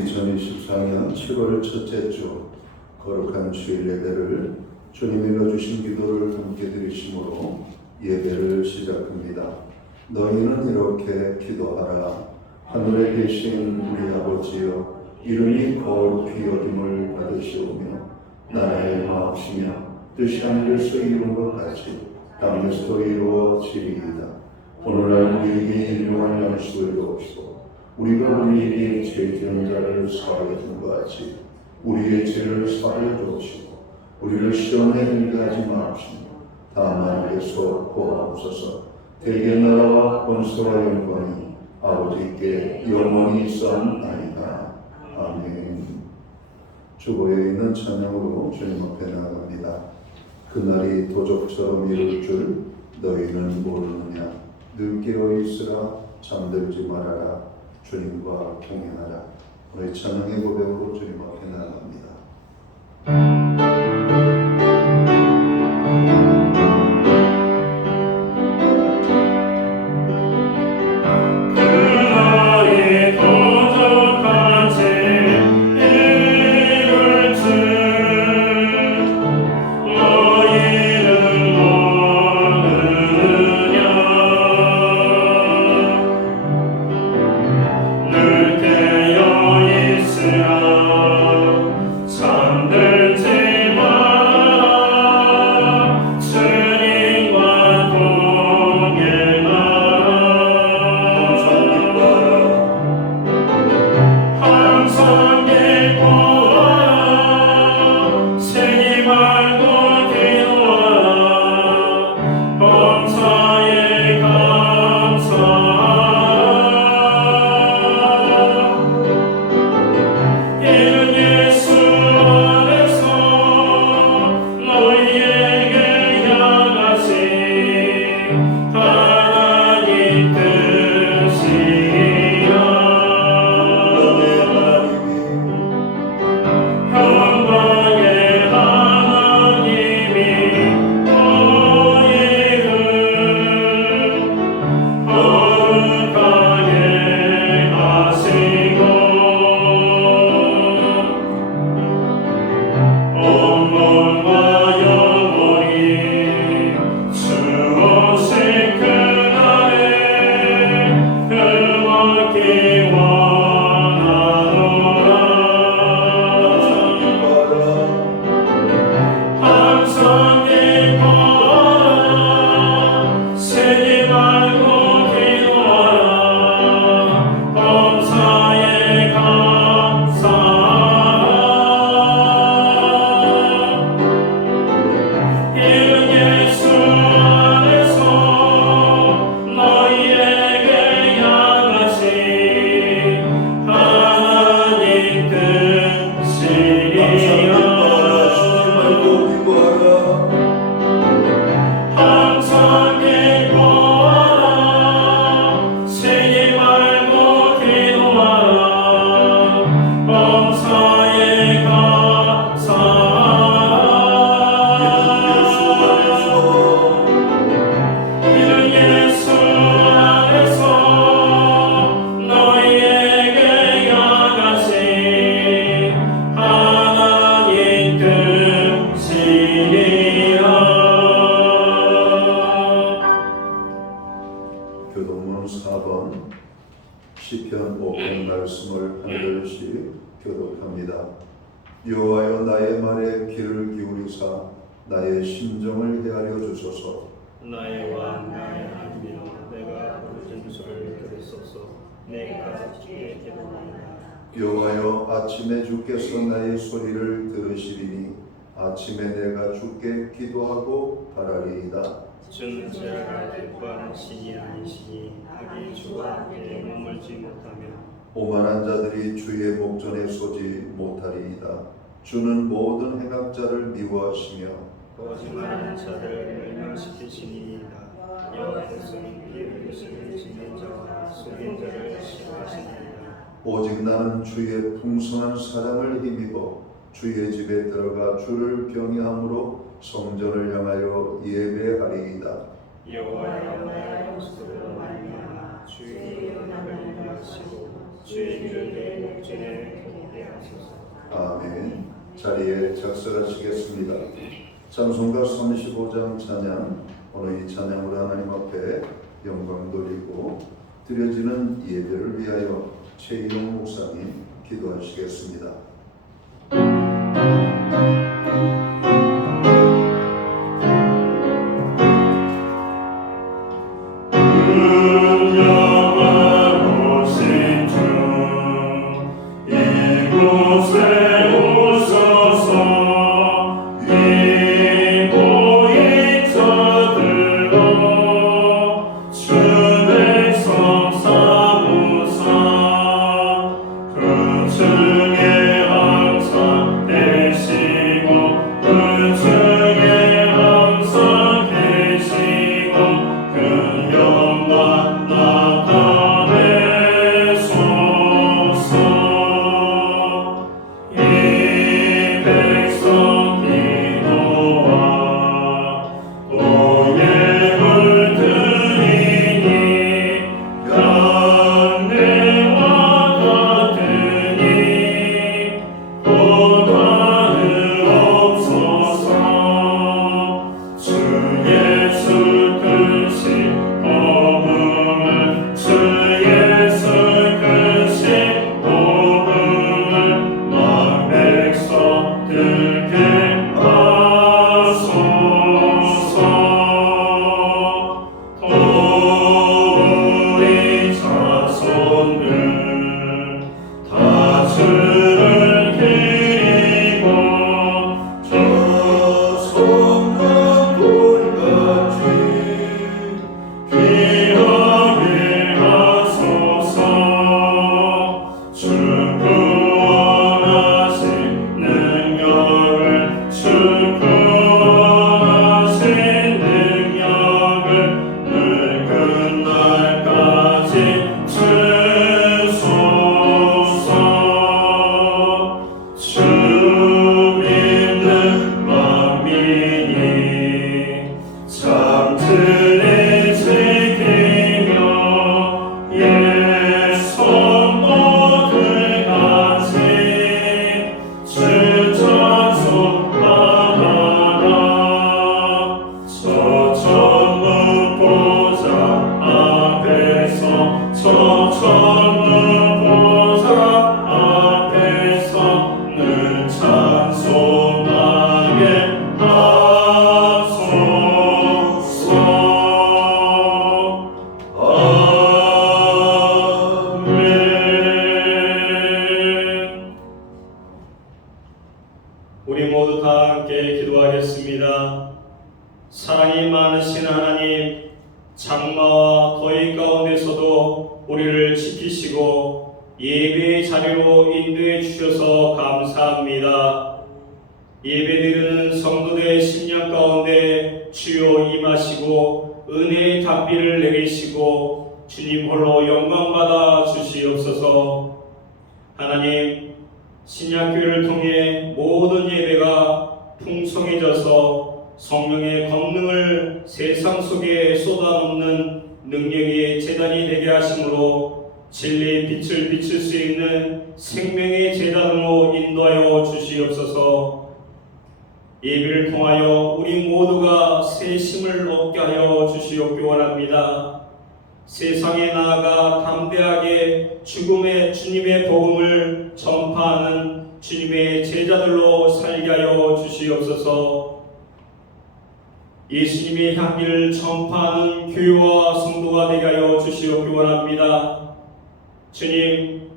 2024년 7월 첫째 주 거룩한 주일 예배를 주님이 일러주신 기도를 함께 드리심으로 예배를 시작합니다. 너희는 이렇게 기도하라. 하늘에 계신 우리 아버지여, 이름이 거룩히 여김을 받으시오며 나라의 마옵시며 뜻이 하늘에서 이룬 것 같이 땅에서도 이루어지리이다. 오늘날 우리에게 일용할 양식을 주옵시고 우리가 우리에게 죄 지은 자를 사하여 준 것 같이 우리의 죄를 사하여 주옵시고 우리를 시험에 들게 하지 마옵시며 다만 우리에서 구하옵소서. 대개 나라와 권세와 영광이 아버지께 영원히 있사옵나이다. 아멘. 주보에 있는 찬양으로 주님 앞에 나아갑니다. 그날이 도적처럼 이룰 줄 너희는 모르느냐. 늘 깨어 있으라. 잠들지 말아라. 주님과 동행하라. 우리 찬양의 고백으로 주님 앞에 나아갑니다. 교독문 4번 시편 5편 말씀을 한 절씩 교독합니다. 여호와여, 나의 말에 귀를 기울이사 나의 심정을 헤아려 주소서. 나의 왕 나의 하나님이여, 내가 부르짖는 소리를 들으소서. 내가 주께 기도하노라. 여호와여, 아침에 주께서 나의 소리를 들으시리니 아침에 내가 주께 기도하고 바라리이다. 주는 제가 기뻐하는 신이 아니시니 악이 주와 함께 머물지 못하며 오만한 자들이 주의 목전에 서지 못하리이다. 주는 모든 행악자를 미워하시며 거짓말하는 자들을 멸망시키시니이다. 여호와께서는 이를 짓는 자와 속인 자를 싫어하시니이다. 오직 나는 주의 풍성한 사랑을 힘입어 주의 집에 들어가 주를 경외함으로 성전을 향하여 예배하리이다. 여호와여, 나의 원수로 말미암아 주의 영광을 인도하시고 주의 길을 내 목전에 자리에 작설하시겠습니다. 찬송가 35장 찬양, 오늘 이 찬양으로 하나님 앞에 영광 돌리고 드려지는 예배를 위하여 최희용 목사님 기도하시겠습니다. 우리 모두 다 함께 기도하겠습니다. 사랑이 많으신 하나님, 장마와 더위 가운데서도 우리를 지키시고 예배의 자리로 인도해 주셔서 감사합니다. 예배드리는 성도들의 심령 가운데 주여 임하시고 은혜의 답비를 내리시고 주님 홀로 영광받아 주시옵소서. 하나님, 신약교회를 통해 모든 예배가 풍성해져서 성령의 권능을 세상 속에 쏟아놓는 능력의 제단이 되게 하심으로 진리의 빛을 비출 수 있는 생명의 제단으로 인도하여 주시옵소서. 예배를 통하여 우리 모두가 새 힘을 얻게 하여 주시옵기 원합니다. 세상에 나아가 담대하게 죽음의 주님의 복음을 전파하는 주님의 제자들로 살게 하여 주시옵소서. 예수님의 향기를 전파하는 교회와 성도가 되게 하여 주시옵기 원합니다. 주님,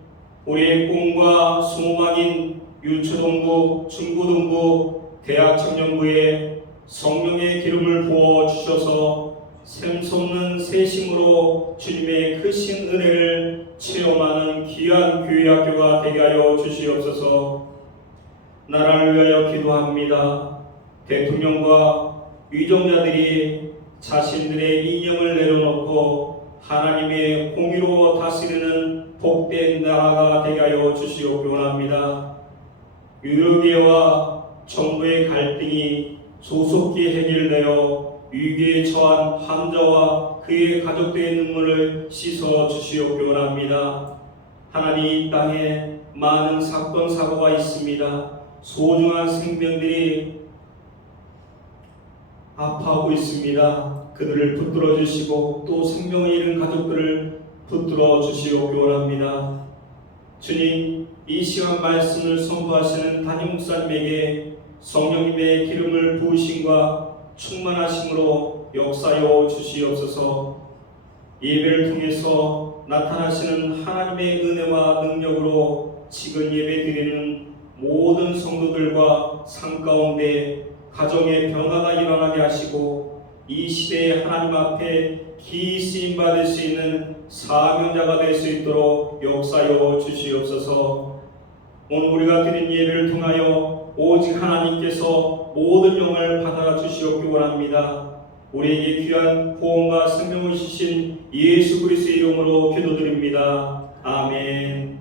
우리의 꿈과 소망인 유초동부, 중고등부, 대학 청년부에 성령의 기름을 부어 주셔서 샘솟는 새심으로 주님의 크신 은혜를 체험하는 귀한 교회 학교가 되게 하여 주시옵소서. 나라를 위하여 기도합니다. 대통령과 위정자들이 자신들의 이념을 내려놓고 하나님의 공의로 다스리는 복된 나라가 되게 하여 주시옵기 원합니다. 유럽계와 정부의 갈등이 조속히 해결되어 위기에 처한 환자와 그의 가족들의 눈물을 씻어 주시옵기 원합니다. 하나님, 이 땅에 많은 사건 사고가 있습니다. 소중한 생명들이 아파하고 있습니다. 그들을 붙들어 주시고 또 생명을 잃은 가족들을 붙들어 주시옵기 원합니다. 주님, 이 시간 말씀을 선포하시는 담임 목사님에게 성령님의 기름을 부으심과 충만하심으로 역사여 주시옵소서. 예배를 통해서 나타나시는 하나님의 은혜와 능력으로 지금 예배 드리는 모든 성도들과 삶 가운데 가정의 변화가 일어나게 하시고 이 시대에 하나님 앞에 기 쓰임 받을 수 있는 사명자가 될 수 있도록 역사여 주시옵소서. 오늘 우리가 드린 예배를 통하여 오직 하나님께서 모든 영광을 받아 주시옵기 원합니다. 우리에게 귀한 구원과 생명을 주신 예수 그리스도의 이름으로 기도드립니다. 아멘.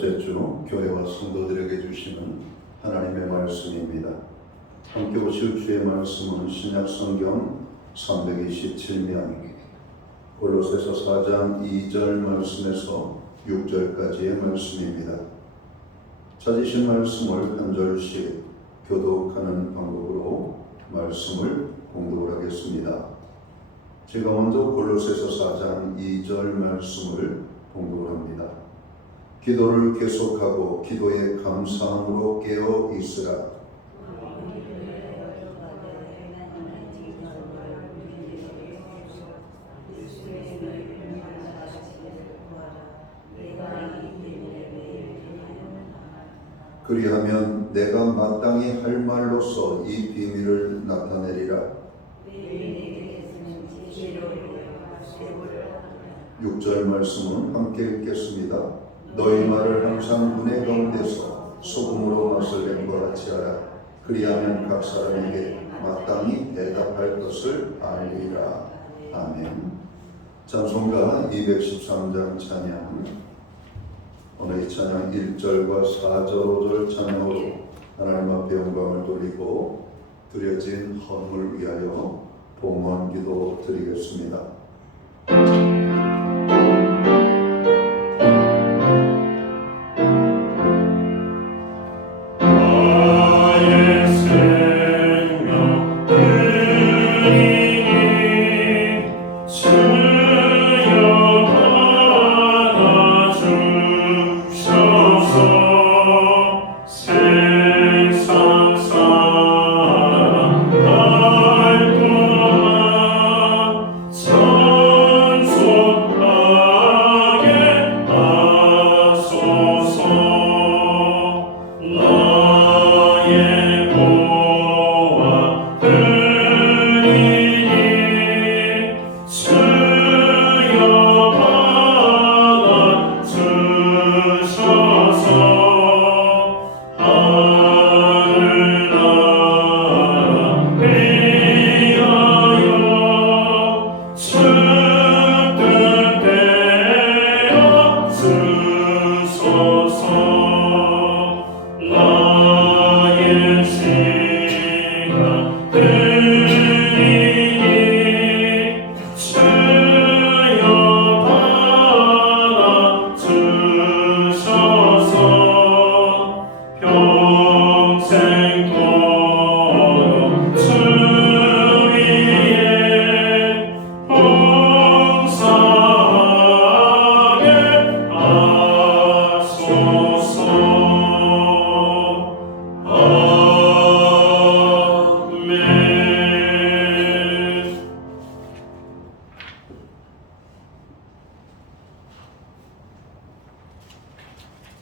첫째 주 교회와 성도들에게 주시는 하나님의 말씀입니다. 함께 보실 주의 말씀은 신약 성경 327면 골로새서 4장 2절 말씀에서 6절까지의 말씀입니다. 찾으신 말씀을 한 절씩 교독하는 방법으로 말씀을 공독을 하겠습니다. 제가 먼저 골로새서 4장 2절 말씀을 공독을 합니다. 기도를 계속하고 기도의 감사함으로 깨어 있으라. 그리하면 내가 마땅히 할 말로서 이 비밀을 나타내리라. 6절 말씀은 함께 읽겠습니다. 너희 말을 항상 눈의 가운데서 소금으로 맛을 낸 것 같이 하라. 그리하면 각 사람에게 마땅히 대답할 것을 알리라. 아멘. 찬송가 213장 찬양. 오늘 이 찬양 1절과 4절, 5절 찬양으로 하나님 앞에 영광을 돌리고 드려진 헌물 위하여 봉헌 기도 드리겠습니다.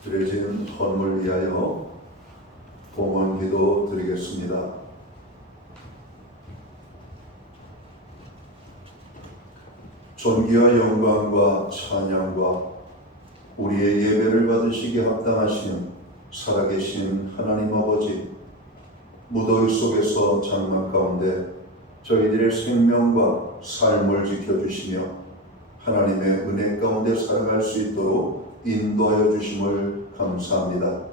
드려지는 헌물 위하여 봉헌 기도 드리겠습니다. 존귀와 영광과 찬양과 우리의 예배를 받으시기에 합당하신 살아계신 하나님 아버지, 무더위 속에서 장막 가운데 저희들의 생명과 삶을 지켜주시며 하나님의 은혜 가운데 살아갈 수 있도록 인도하여 주심을 감사합니다.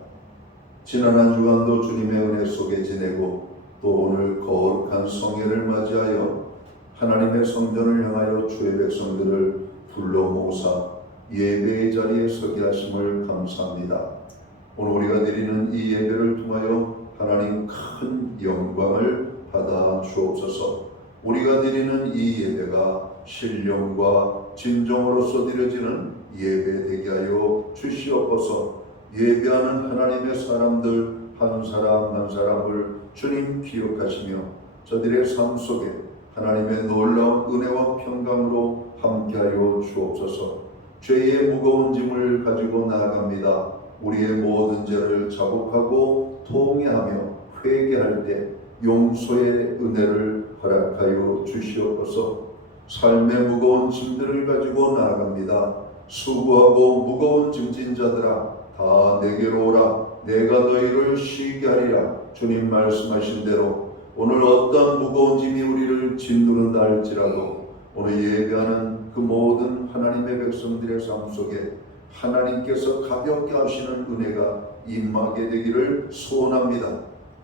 지난 한 주간도 주님의 은혜 속에 지내고 또 오늘 거룩한 성회를 맞이하여 하나님의 성전을 향하여 주의 백성들을 불러 모으사 예배의 자리에 서게 하심을 감사합니다. 오늘 우리가 드리는 이 예배를 통하여 하나님 큰 영광을 받아 주옵소서. 우리가 드리는 이 예배가 신령과 진정으로서 드려지는 예배 되게 하여 주시옵소서. 예배하는 하나님의 사람들 한 사람 한 사람을 주님 기억하시며 저들의 삶 속에 하나님의 놀라운 은혜와 평강으로 함께하여 주옵소서. 죄의 무거운 짐을 가지고 나아갑니다. 우리의 모든 죄를 자복하고 통회하며 회개할 때 용서의 은혜를 허락하여 주시옵소서. 삶의 무거운 짐들을 가지고 나아갑니다. 수고하고 무거운 짐진 자들아 다 내게로 오라. 내가 너희를 쉬게 하리라. 주님 말씀하신 대로 오늘 어떤 무거운 짐이 우리를 짓누른다 할지라도 오늘 예배하는 그 모든 하나님의 백성들의 삶 속에 하나님께서 가볍게 하시는 은혜가 임하게 되기를 소원합니다.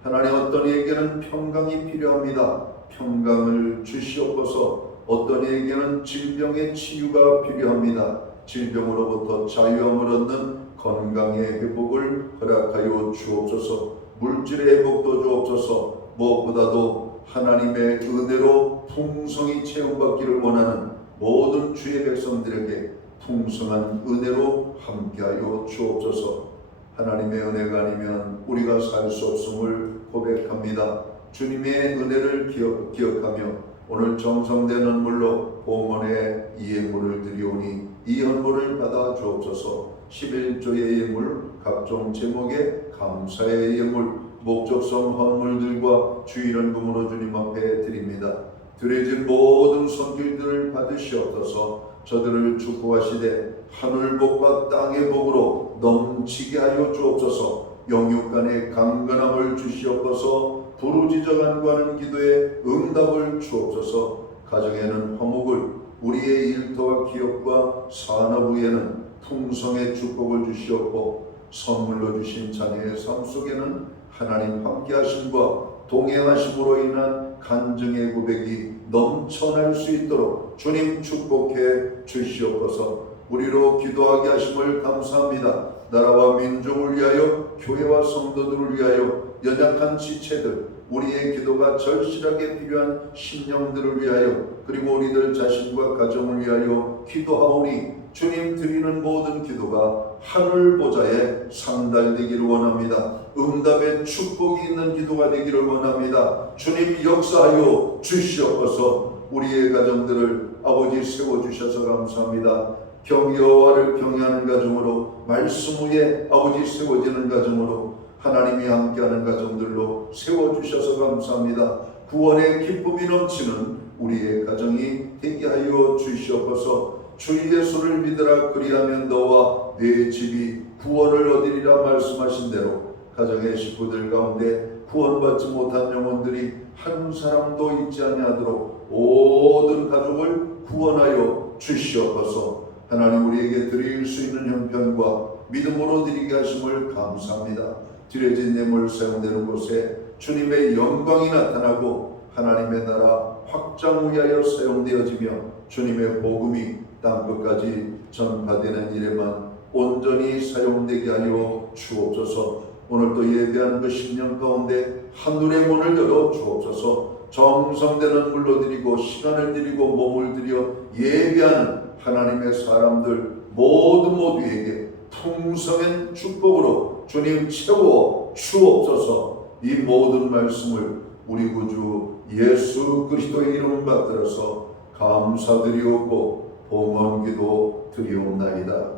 하나님, 어떤 이에게는 평강이 필요합니다. 평강을 주시옵소서. 어떤 이에게는 질병의 치유가 필요합니다. 질병으로부터 자유함을 얻는 건강의 회복을 허락하여 주옵소서. 물질의 회복도 주옵소서. 무엇보다도 하나님의 은혜로 풍성히 채움받기를 원하는 모든 주의 백성들에게 풍성한 은혜로 함께하여 주옵소서. 하나님의 은혜가 아니면 우리가 살 수 없음을 고백합니다. 주님의 은혜를 기억하며 오늘 정성된 헌물로 봉헌의 이 예물을 드리오니 이 헌물을 받아 주옵소서. 11조의 예물, 각종 제목의 감사의 예물, 목적성 헌물들과 주일헌금으로 주님 앞에 드립니다. 드려진 모든 손길들을 받으시옵소서. 저들을 축복하시되 하늘복과 땅의 복으로 넘치게 하여 주옵소서. 영육간의 강건함을 주시옵소서. 부르짖어 간구하는 기도에 응답을 주옵소서. 가정에는 화목을, 우리의 일터와 기업과 산업 위에는 풍성의 축복을 주시옵고 선물로 주신 자녀의 삶 속에는 하나님 함께하심과 동행하심으로 인한 간증의 고백이 넘쳐날 수 있도록 주님 축복해 주시옵소서. 우리로 기도하게 하심을 감사합니다. 나라와 민족을 위하여, 교회와 성도들을 위하여, 연약한 지체들, 우리의 기도가 절실하게 필요한 심령들을 위하여, 그리고 우리들 자신과 가정을 위하여 기도하오니 주님 드리는 모든 기도가 하늘 보좌에 상달되기를 원합니다. 응답의 축복이 있는 기도가 되기를 원합니다. 주님 역사하여 주시옵소서. 우리의 가정들을 아버지 세워주셔서 감사합니다. 여호와를 경외하는 가정으로, 말씀 위에 아버지 세워지는 가정으로, 하나님이 함께하는 가정들로 세워주셔서 감사합니다. 구원의 기쁨이 넘치는 우리의 가정이 되게 하여 주시옵소서. 주 예수를 믿으라, 그리하면 너와 네 집이 구원을 얻으리라 말씀하신 대로 가정의 식구들 가운데 구원받지 못한 영혼들이 한 사람도 있지 아니하도록 모든 가족을 구원하여 주시옵소서. 하나님, 우리에게 드릴 수 있는 형편과 믿음으로 드리게 하심을 감사합니다. 드려진 예물 사용되는 곳에 주님의 영광이 나타나고 하나님의 나라 확장 위하여 사용되어지며 주님의 복음이 땅끝까지 전파되는 일에만 온전히 사용되게 하여 주옵소서. 오늘도 예배한 그 10년 가운데 하늘의 문을 열어 주옵소서. 정성되는 물로 드리고 시간을 드리고 몸을 들여 예배하는 하나님의 사람들 모두에게 풍성한 축복으로 주님 채워 주옵소서. 이 모든 말씀을 우리 구주 예수 그리스도의 이름 받들어서 감사드리옵고 봉헌기도 드리옵나이다.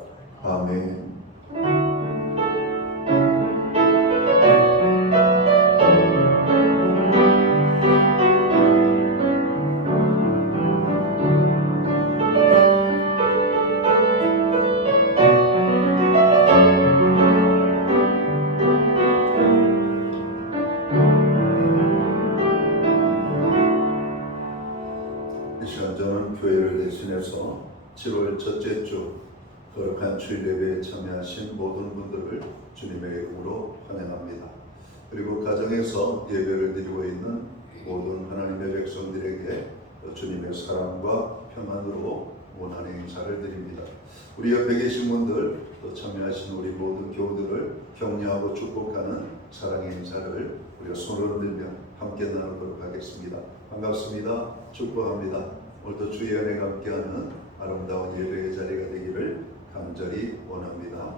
아멘. 예배에 참여하신 모든 분들을 주님의 이름으로 환영합니다. 그리고 가정에서 예배를 드리고 있는 모든 하나님의 백성들에게 주님의 사랑과 평안으로 원하는 인사를 드립니다. 우리 옆에 계신 분들, 또 참여하신 우리 모든 교우들을 격려하고 축복하는 사랑의 인사를 우리가 손을 들며 함께 나누도록 하겠습니다. 반갑습니다. 축복합니다. 오늘도 주의 은혜가 함께하는 아름다운 예배의 자리가 되기를 간절히 원합니다.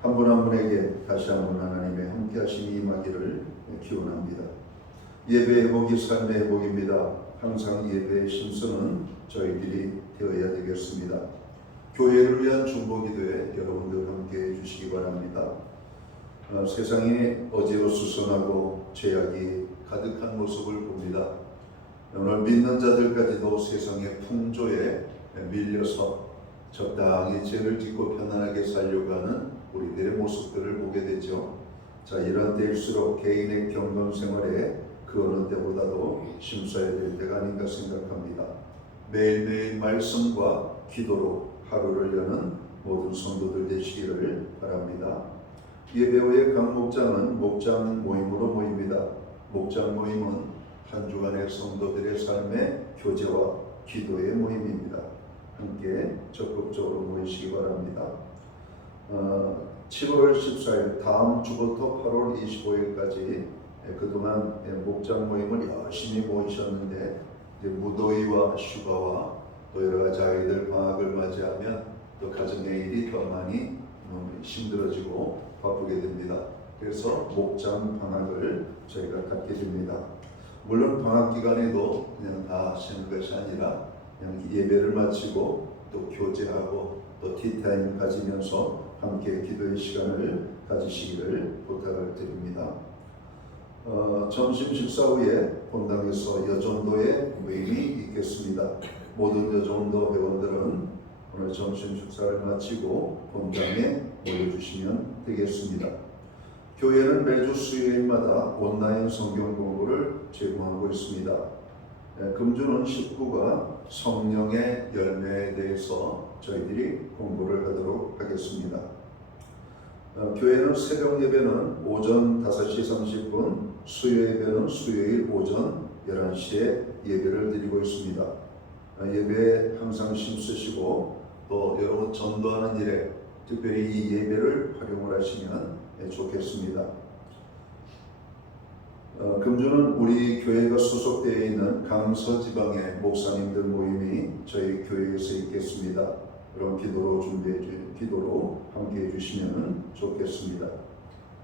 한 분 한 분에게 다시 한번 하나님의 함께하심이 임하기를 기원합니다. 예배의 복이 삶의 복입니다. 항상 예배의 심수는 저희들이 되어야 되겠습니다. 교회를 위한 중보기 도에 여러분들 함께 해주시기 바랍니다. 세상이 어지러수선하고 죄악이 가득한 모습을 봅니다. 오늘 믿는 자들까지도 세상의 풍조에 밀려서 적당히 죄를 짓고 편안하게 살려고 하는 우리들의 모습들을 보게 되죠. 자, 이런 때일수록 개인의 경건 생활에 그 어느 때보다도 심사해야 될 때가 아닌가 생각합니다. 매일매일 말씀과 기도로 하루를 여는 모든 성도들 되시기를 바랍니다. 예배 후에 각 목장은 목장 모임으로 모입니다. 목장 모임은 한 주간의 성도들의 삶의 교제와 기도의 모임입니다. 함께 적극적으로 모이시기 바랍니다. 7월 14일 다음 주부터 8월 25일까지 그동안 목장 모임을 열심히 모이셨는데 이제 무더위와 휴가와 또 여러 가지 아이들 방학을 맞이하면 또 가정의 일이 더 많이 힘들어지고 바쁘게 됩니다. 그래서 목장 방학을 저희가 갖게 됩니다. 물론 방학 기간에도 그냥 다 쉬는 것이 아니라 그냥 예배를 마치고 또 교제하고 또 티타임 가지면서 함께 기도의 시간을 가지시기를 부탁을 드립니다. 점심 식사 후에 본당에서 여전도의 모임이 있겠습니다. 모든 여전도 회원들은 오늘 점심 식사를 마치고 본당에 모여주시면 되겠습니다. 교회는 매주 수요일마다 온라인 성경 공부를 제공하고 있습니다. 금주는 19가 성령의 열매에 대해서 저희들이 공부를 하도록 하겠습니다. 교회는 새벽 예배는 오전 5시 30분, 수요 예배는 수요일 오전 11시에 예배를 드리고 있습니다. 예배에 항상 힘쓰시고 또 여러분 전도하는 일에 특별히 이 예배를 활용을 하시면 좋겠습니다. 금주는 우리 교회가 소속되어 있는 강서 지방의 목사님들 모임이 저희 교회에서 있겠습니다. 그럼 기도로 함께 해주시면 좋겠습니다.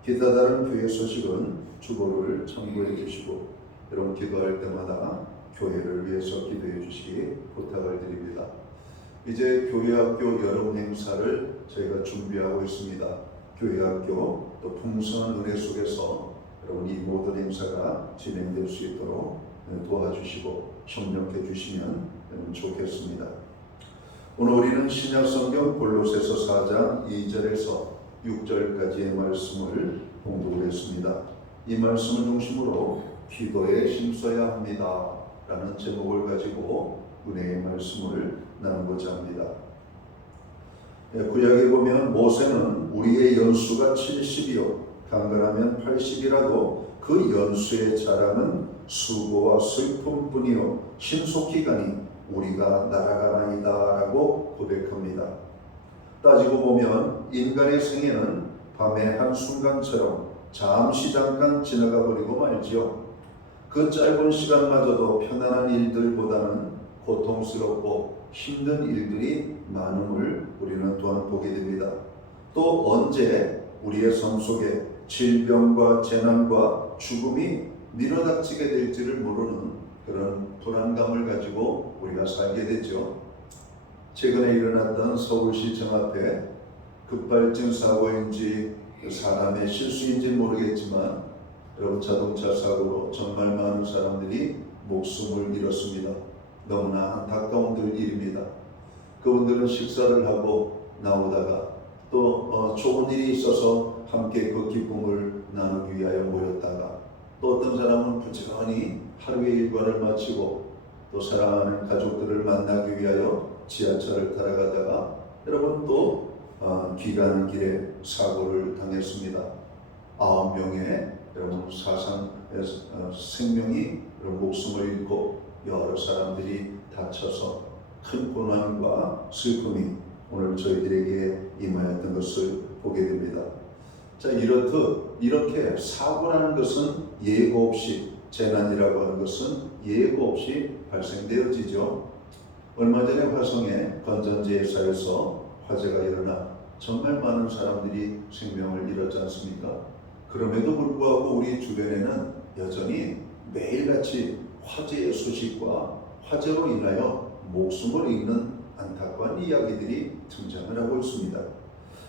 기타 다른 교회 소식은 주보를 참고해 주시고 여러분 기도할 때마다 교회를 위해서 기도해 주시기 부탁을 드립니다. 이제 교회학교 여름 행사를 저희가 준비하고 있습니다. 교회학교 또 풍성한 은혜 속에서 여러분 이 모든 행사가 진행될 수 있도록 도와주시고 협력해 주시면 좋겠습니다. 오늘 우리는 신약성경 골로새서 4장 2절에서 6절까지의 말씀을 공독을 했습니다. 이 말씀을 중심으로 기도에 힘써야 합니다 라는 제목을 가지고 은혜의 말씀을 나누고자 합니다. 구약에 보면 모세는 우리의 연수가 70이요 강건하면 80이라도 그 연수의 자랑은 수고와 슬픔뿐이요 신속히 가니 우리가 날아가나이다 라고 고백합니다. 따지고 보면 인간의 생애는 밤의 한순간처럼 잠깐 지나가 버리고 말지요. 그 짧은 시간마저도 편안한 일들보다는 고통스럽고 힘든 일들이 많음을 우리는 또한 보게 됩니다. 또 언제 우리의 삶 속에 질병과 재난과 죽음이 밀어닥치게 될지를 모르는 그런 불안감을 가지고 우리가 살게 되죠. 최근에 일어났던 서울시청 앞에 급발진 사고인지 사람의 실수인지 모르겠지만 여러분 자동차 사고로 정말 많은 사람들이 목숨을 잃었습니다. 너무나 안타까운 일입니다. 그분들은 식사를 하고 나오다가 또 좋은 일이 있어서 함께 그 기쁨을 나누기 위하여 모였다가 또 어떤 사람은 부지런히 하루의 일과를 마치고 또 사랑하는 가족들을 만나기 위하여 지하철을 타러 가다가 여러분 또 귀가하는 길에 사고를 당했습니다. 9명의 여러분 생명이 목숨을 잃고 여러 사람들이 다쳐서 큰 고난과 슬픔이 오늘 저희들에게 임하였던 것을 보게 됩니다. 자, 이렇듯 이렇게 사고 나는 것은 예고 없이, 재난이라고 하는 것은 예고 없이 발생되어지죠. 얼마 전에 화성의 건전지회사에서 화재가 일어나 정말 많은 사람들이 생명을 잃었지 않습니까? 그럼에도 불구하고 우리 주변에는 여전히 매일같이 화재의 소식과 화재로 인하여 목숨을 잃는 안타까운 이야기들이 등장을 하고 있습니다.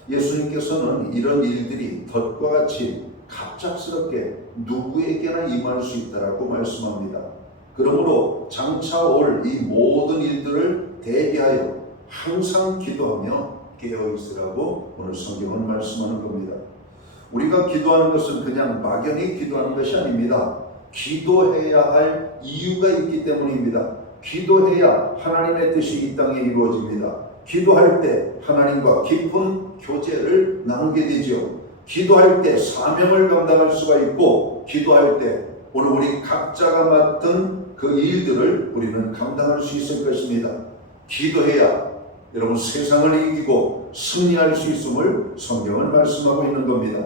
예수님께서는 이런 일들이 덫과 같이 갑작스럽게 누구에게나 임할 수 있다라고 말씀합니다. 그러므로 장차 올 이 모든 일들을 대비하여 항상 기도하며 깨어 있으라고 오늘 성경은 말씀하는 겁니다. 우리가 기도하는 것은 그냥 막연히 기도하는 것이 아닙니다. 기도해야 할 이유가 있기 때문입니다. 기도해야 하나님의 뜻이 이 땅에 이루어집니다. 기도할 때 하나님과 깊은 교제를 나누게 되죠. 기도할 때 사명을 감당할 수가 있고, 기도할 때 오늘 우리 각자가 맡은 그 일들을 우리는 감당할 수 있을 것입니다. 기도해야 여러분 세상을 이기고 승리할 수 있음을 성경은 말씀하고 있는 겁니다.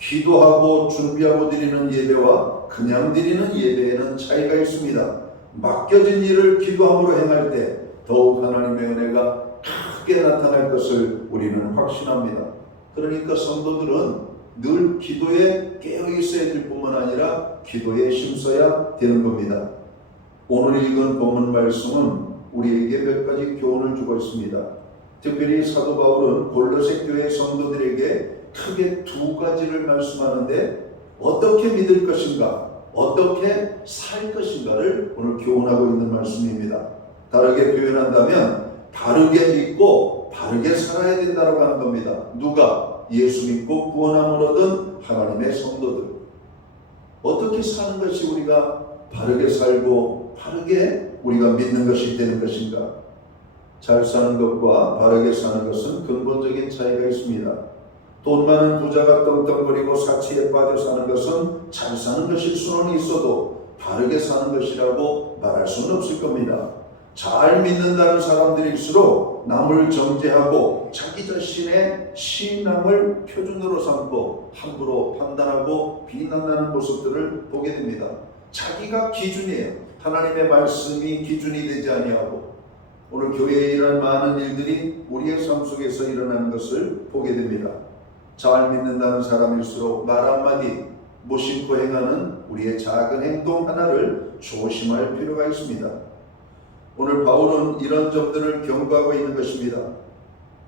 기도하고 준비하고 드리는 예배와 그냥 드리는 예배에는 차이가 있습니다. 맡겨진 일을 기도함으로 행할 때 더욱 하나님의 은혜가 크게 나타날 것을 우리는 확신합니다. 그러니까 성도들은 늘 기도에 깨어 있어야 될 뿐만 아니라 기도에 힘써야 되는 겁니다. 오늘 읽은 본문 말씀은 우리에게 몇 가지 교훈을 주고 있습니다. 특별히 사도 바울은 골로새 교회 성도들에게 크게 두 가지를 말씀하는데, 어떻게 믿을 것인가, 어떻게 살 것인가를 오늘 교훈하고 있는 말씀입니다. 다르게 표현한다면 바르게 믿고 바르게 살아야 된다고 하는 겁니다. 누가? 예수 믿고 구원함을 얻은 하나님의 성도들. 어떻게 사는 것이 우리가 바르게 살고 바르게 우리가 믿는 것이 되는 것인가? 잘 사는 것과 바르게 사는 것은 근본적인 차이가 있습니다. 돈 많은 부자가 떵떵거리고 사치에 빠져 사는 것은 잘 사는 것일 수는 있어도 바르게 사는 것이라고 말할 수는 없을 겁니다. 잘 믿는다는 사람들일수록 남을 정죄하고 자기 자신의 신앙을 표준으로 삼고 함부로 판단하고 비난하는 모습들을 보게 됩니다. 자기가 기준이에요. 하나님의 말씀이 기준이 되지 아니하고, 오늘 교회에 일어난 많은 일들이 우리의 삶 속에서 일어나는 것을 보게 됩니다. 잘 믿는다는 사람일수록 말 한마디, 무심코 행하는 우리의 작은 행동 하나를 조심할 필요가 있습니다. 오늘 바울은 이런 점들을 경고하고 있는 것입니다.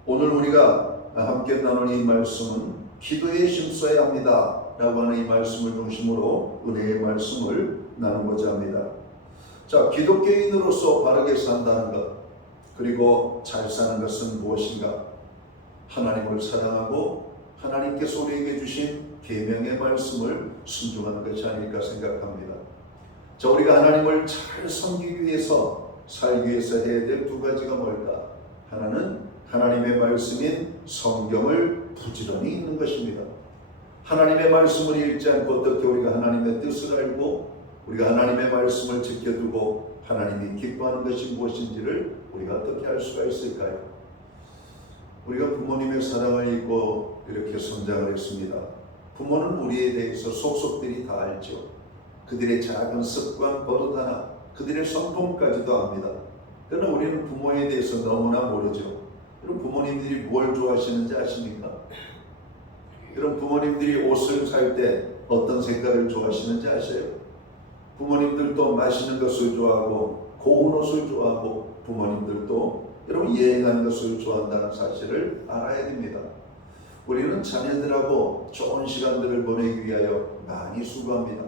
오늘 우리가 함께 나눈 이 말씀은 기도에 힘써야 합니다 라고 하는 이 말씀을 중심으로 은혜의 말씀을 나누고자 합니다. 자, 기독교인으로서 바르게 산다는 것, 그리고 잘 사는 것은 무엇인가? 하나님을 사랑하고 하나님께서 우리에게 주신 계명의 말씀을 순종하는 것이 아닐까 생각합니다. 자, 우리가 하나님을 잘 섬기기 위해서, 살기 위해서 해야 될 두 가지가 뭘까? 하나는 하나님의 말씀인 성경을 부지런히 읽는 것입니다. 하나님의 말씀을 읽지 않고 어떻게 우리가 하나님의 뜻을 알고 우리가 하나님의 말씀을 지켜두고 하나님이 기뻐하는 것이 무엇인지를 우리가 어떻게 알 수가 있을까요? 우리가 부모님의 사랑을 잊고 이렇게 성장을 했습니다. 부모는 우리에 대해서 속속들이 다 알죠. 그들의 작은 습관, 버릇 하나, 그들의 성품까지도 압니다. 그러나 우리는 부모에 대해서 너무나 모르죠. 여러분, 부모님들이 뭘 좋아하시는지 아십니까? 여러분, 부모님들이 옷을 살 때 어떤 색깔을 좋아하시는지 아세요? 부모님들도 맛있는 것을 좋아하고 고운 옷을 좋아하고 부모님들도 여러분 여행하는 것을 좋아한다는 사실을 알아야 됩니다. 우리는 자녀들하고 좋은 시간들을 보내기 위하여 많이 수고합니다.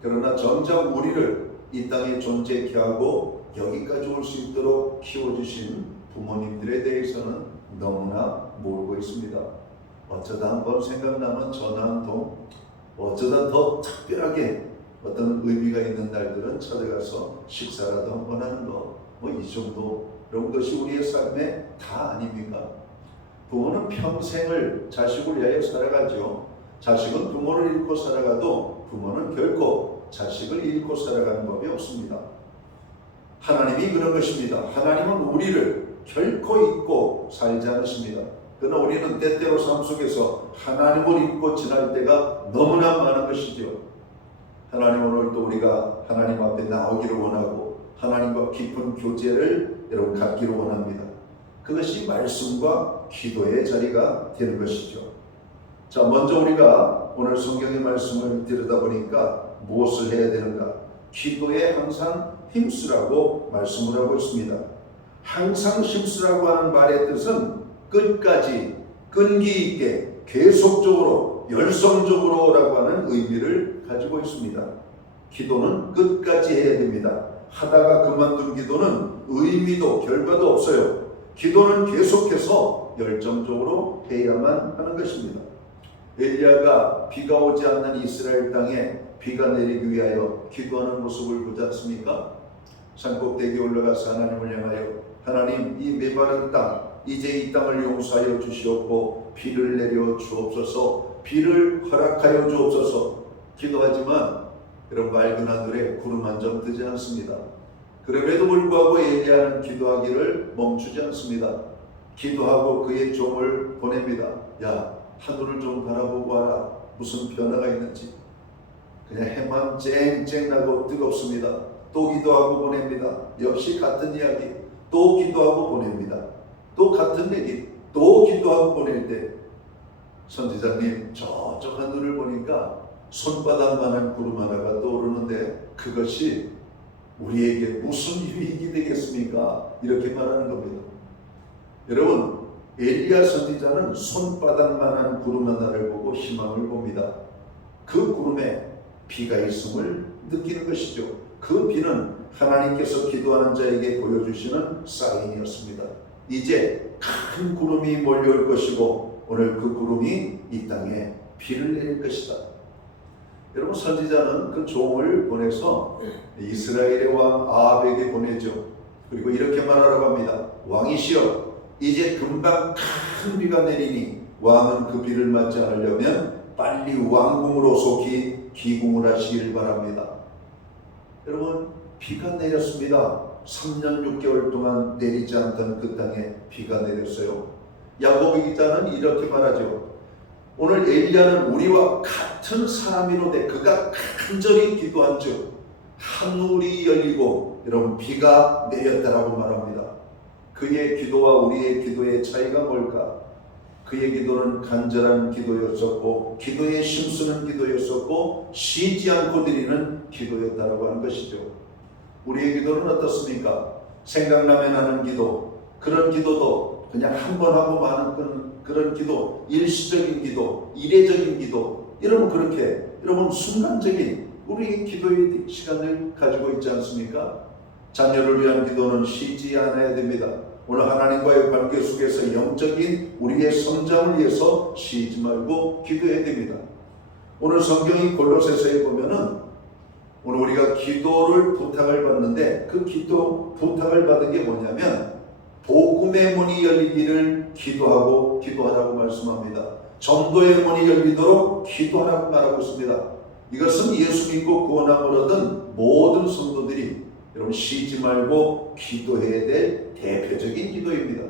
그러나 정작 우리를 이 땅에 존재케 하고 여기까지 올 수 있도록 키워주신 부모님들에 대해서는 너무나 모르고 있습니다. 어쩌다 한번 생각나면 전화 한 통, 어쩌다 더 특별하게 어떤 의미가 있는 날들은 찾아가서 식사라도 한번 하는 거, 뭐 이 정도, 이런 것이 우리의 삶의 다 아닙니까? 부모는 평생을 자식을 위하여 살아가죠. 자식은 부모를 잃고 살아가도 부모는 결코 자식을 잃고 살아가는 법이 없습니다. 하나님이 그런 것입니다. 하나님은 우리를 결코 잊고 살지 않으십니다. 그러나 우리는 때때로 삶 속에서 하나님을 잊고 지날 때가 너무나 많은 것이죠. 하나님 오늘도 우리가 하나님 앞에 나오기를 원하고 하나님과 깊은 교제를 여러분 갖기를 원합니다. 그것이 말씀과 기도의 자리가 되는 것이죠. 자, 먼저 우리가 오늘 성경의 말씀을 들여다보니까 무엇을 해야 되는가? 기도에 항상 힘쓰라고 말씀을 하고 있습니다. 항상 힘쓰라고 하는 말의 뜻은 끝까지 끈기 있게 계속적으로 열성적으로라고 하는 의미를 가지고 있습니다. 기도는 끝까지 해야 됩니다. 하다가 그만둔 기도는 의미도 결과도 없어요. 기도는 계속해서 열정적으로 해야만 하는 것입니다. 엘리야가 비가 오지 않는 이스라엘 땅에 비가 내리기 위하여 기도하는 모습을 보지 않습니까? 산꼭대기에 올라가서 하나님을 향하여 하나님 이 메마른 땅 이제 이 땅을 용서하여 주시옵고 비를 내려 주옵소서, 비를 허락하여 주옵소서 기도하지만 이런 맑은 하늘에 구름 한 점 뜨지 않습니다. 그럼에도 불구하고 엘리야는 기도하기를 멈추지 않습니다. 기도하고 그의 종을 보냅니다. 야, 하늘을 좀 바라보고 와라. 무슨 변화가 있는지. 그냥 해만 쨍쨍 나고 뜨겁습니다. 또 기도하고 보냅니다. 역시 같은 이야기. 또 기도하고 보냅니다. 또 같은 얘기. 또 기도하고 보낼 때 선지자님 저쪽 하늘을 보니까 손바닥만한 구름 하나가 떠오르는데 그것이 우리에게 무슨 유익이 되겠습니까? 이렇게 말하는 겁니다. 여러분, 엘리야 선지자는 손바닥만한 구름 하나를 보고 희망을 봅니다. 그 구름에 비가 있음을 느끼는 것이죠. 그 비는 하나님께서 기도하는 자에게 보여주시는 사인이었습니다. 이제 큰 구름이 몰려올 것이고 오늘 그 구름이 이 땅에 비를 내릴 것이다. 여러분, 선지자는 그 종을 보내서 이스라엘의 왕 아합에게 보내죠. 그리고 이렇게 말하라고 합니다. 왕이시여, 이제 금방 큰 비가 내리니 왕은 그 비를 맞지 않으려면 빨리 왕궁으로 속히 기궁을 하시길 바랍니다. 여러분, 비가 내렸습니다. 3년 6개월 동안 내리지 않던 그 땅에 비가 내렸어요. 야고보 기자는 이렇게 말하죠. 오늘 엘리야는 우리와 같은 사람이로되 그가 간절히 기도한 즉 하늘이 열리고 여러분 비가 내렸다라고 말합니다. 그의 기도와 우리의 기도의 차이가 뭘까? 그의 기도는 간절한 기도였었고 기도에 힘쓰는 기도였었고 쉬지 않고 드리는 기도였다라고 하는 것이죠. 우리의 기도는 어떻습니까? 생각나면 하는 기도, 그런 기도도 그냥 한 번 하고 마는 그런 기도, 일시적인 기도, 이례적인 기도, 여러분 그렇게 여러분 순간적인 우리의 기도의 시간을 가지고 있지 않습니까? 자녀를 위한 기도는 쉬지 않아야 됩니다. 오늘 하나님과의 관계 속에서 영적인 우리의 성장을 위해서 쉬지 말고 기도해야 됩니다. 오늘 성경이 골로새서에 보면은 오늘 우리가 기도를 부탁을 받는데 그 기도 부탁을 받은 게 뭐냐면 복음의 문이 열리기를 기도하라고 말씀합니다. 전도의 문이 열리도록 기도하라고 말하고 있습니다. 이것은 예수 믿고 구원함을 얻은 모든 성도들이 여러분 쉬지 말고 기도해야 될 대표적인 기도입니다.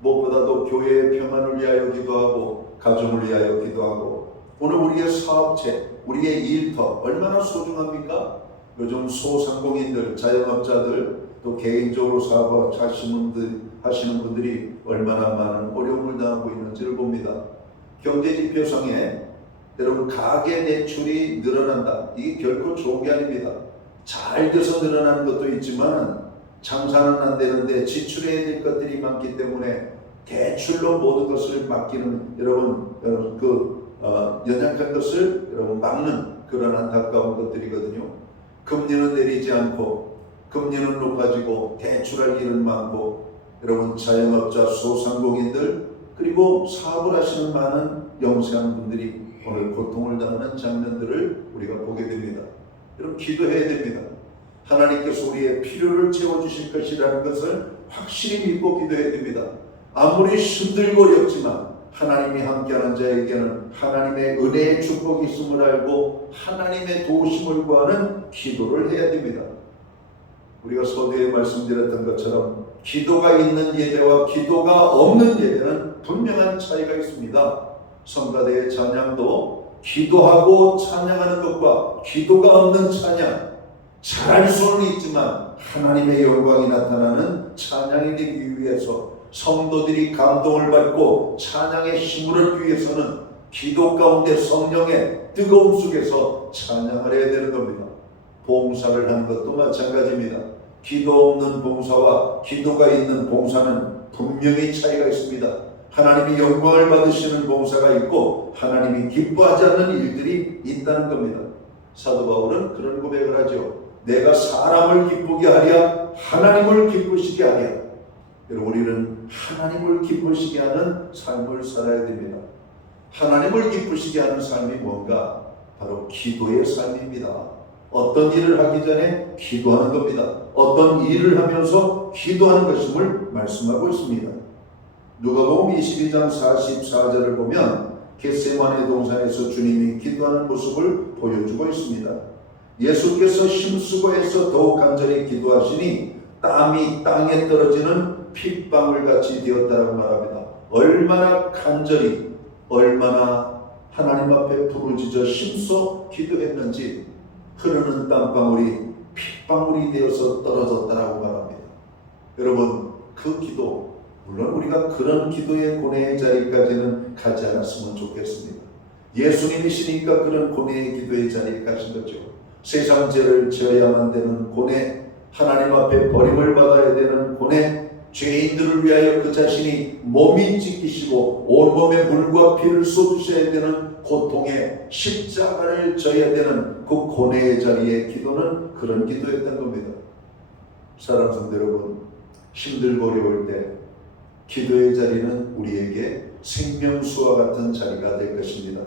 무엇보다도 교회의 평안을 위하여 기도하고 가정을 위하여 기도하고 오늘 우리의 사업체, 우리의 일터 얼마나 소중합니까? 요즘 소상공인들, 자영업자들 또 개인적으로 사업하시는 분들이 얼마나 많은 어려움을 당하고 있는지를 봅니다. 경제지표상에 여러분 가계 대출이 늘어난다. 이게 결코 좋은 게 아닙니다. 잘 돼서 늘어나는 것도 있지만 장사는 안 되는데 지출해야 될 것들이 많기 때문에 대출로 모든 것을 맡기는 여러분 연약한 것을 여러분 막는 그런 안타까운 것들이거든요. 금리는 내리지 않고 금리는 높아지고 대출할 일은 많고 여러분 자영업자, 소상공인들 그리고 사업을 하시는 많은 영세한 분들이 오늘 고통을 당하는 장면들을 우리가 보게 됩니다. 여러분 기도해야 됩니다. 하나님께서 우리의 필요를 채워주실 것이라는 것을 확실히 믿고 기도해야 됩니다. 아무리 힘들고 어렵지만 하나님이 함께하는 자에게는 하나님의 은혜의 축복이 있음을 알고 하나님의 도우심을 구하는 기도를 해야 됩니다. 우리가 서두에 말씀드렸던 것처럼 기도가 있는 예배와 기도가 없는 예배는 분명한 차이가 있습니다. 성가대의 찬양도 기도하고 찬양하는 것과 기도가 없는 찬양, 잘할 수는 있지만 하나님의 영광이 나타나는 찬양이 되기 위해서, 성도들이 감동을 받고 찬양의 힘을 얻기 위해서는 기도 가운데 성령의 뜨거움 속에서 찬양을 해야 되는 겁니다. 봉사를 하는 것도 마찬가지입니다. 기도 없는 봉사와 기도가 있는 봉사는 분명히 차이가 있습니다. 하나님이 영광을 받으시는 봉사가 있고 하나님이 기뻐하지 않는 일들이 있다는 겁니다. 사도 바울은 그런 고백을 하죠. 내가 사람을 기쁘게 하랴 하나님을 기쁘시게 하랴. 여러분, 우리는 하나님을 기쁘시게 하는 삶을 살아야 됩니다. 하나님을 기쁘시게 하는 삶이 뭔가? 바로 기도의 삶입니다. 어떤 일을 하기 전에 기도하는 겁니다. 어떤 일을 하면서 기도하는 것임을 말씀하고 있습니다. 누가복음 22장 44절을 보면 겟세마네 동산에서 주님이 기도하는 모습을 보여주고 있습니다. 예수께서 힘쓰고 해서 더욱 간절히 기도하시니 땀이 땅에 떨어지는 핏방울같이 되었다고 말합니다. 얼마나 간절히, 얼마나 하나님 앞에 부르짖어 힘써 기도했는지 흐르는 땀방울이 핏방울이 되어서 떨어졌다고 말합니다. 여러분, 그 기도, 물론 우리가 그런 기도의 고뇌의 자리까지는 가지 않았으면 좋겠습니다. 예수님이시니까 그런 고뇌의 기도의 자리에 가신 거죠. 세상 죄를 지어야만 되는 고뇌, 하나님 앞에 버림을 받아야 되는 고뇌, 죄인들을 위하여 그 자신이 몸이 찢기시고 온몸에 물과 피를 쏟으셔야 되는 고통의 십자가를 져야 되는 그 고뇌의 자리에 기도는 그런 기도였던 겁니다. 사랑하는 성도 여러분, 힘들고 어려울 때 기도의 자리는 우리에게 생명수와 같은 자리가 될 것입니다.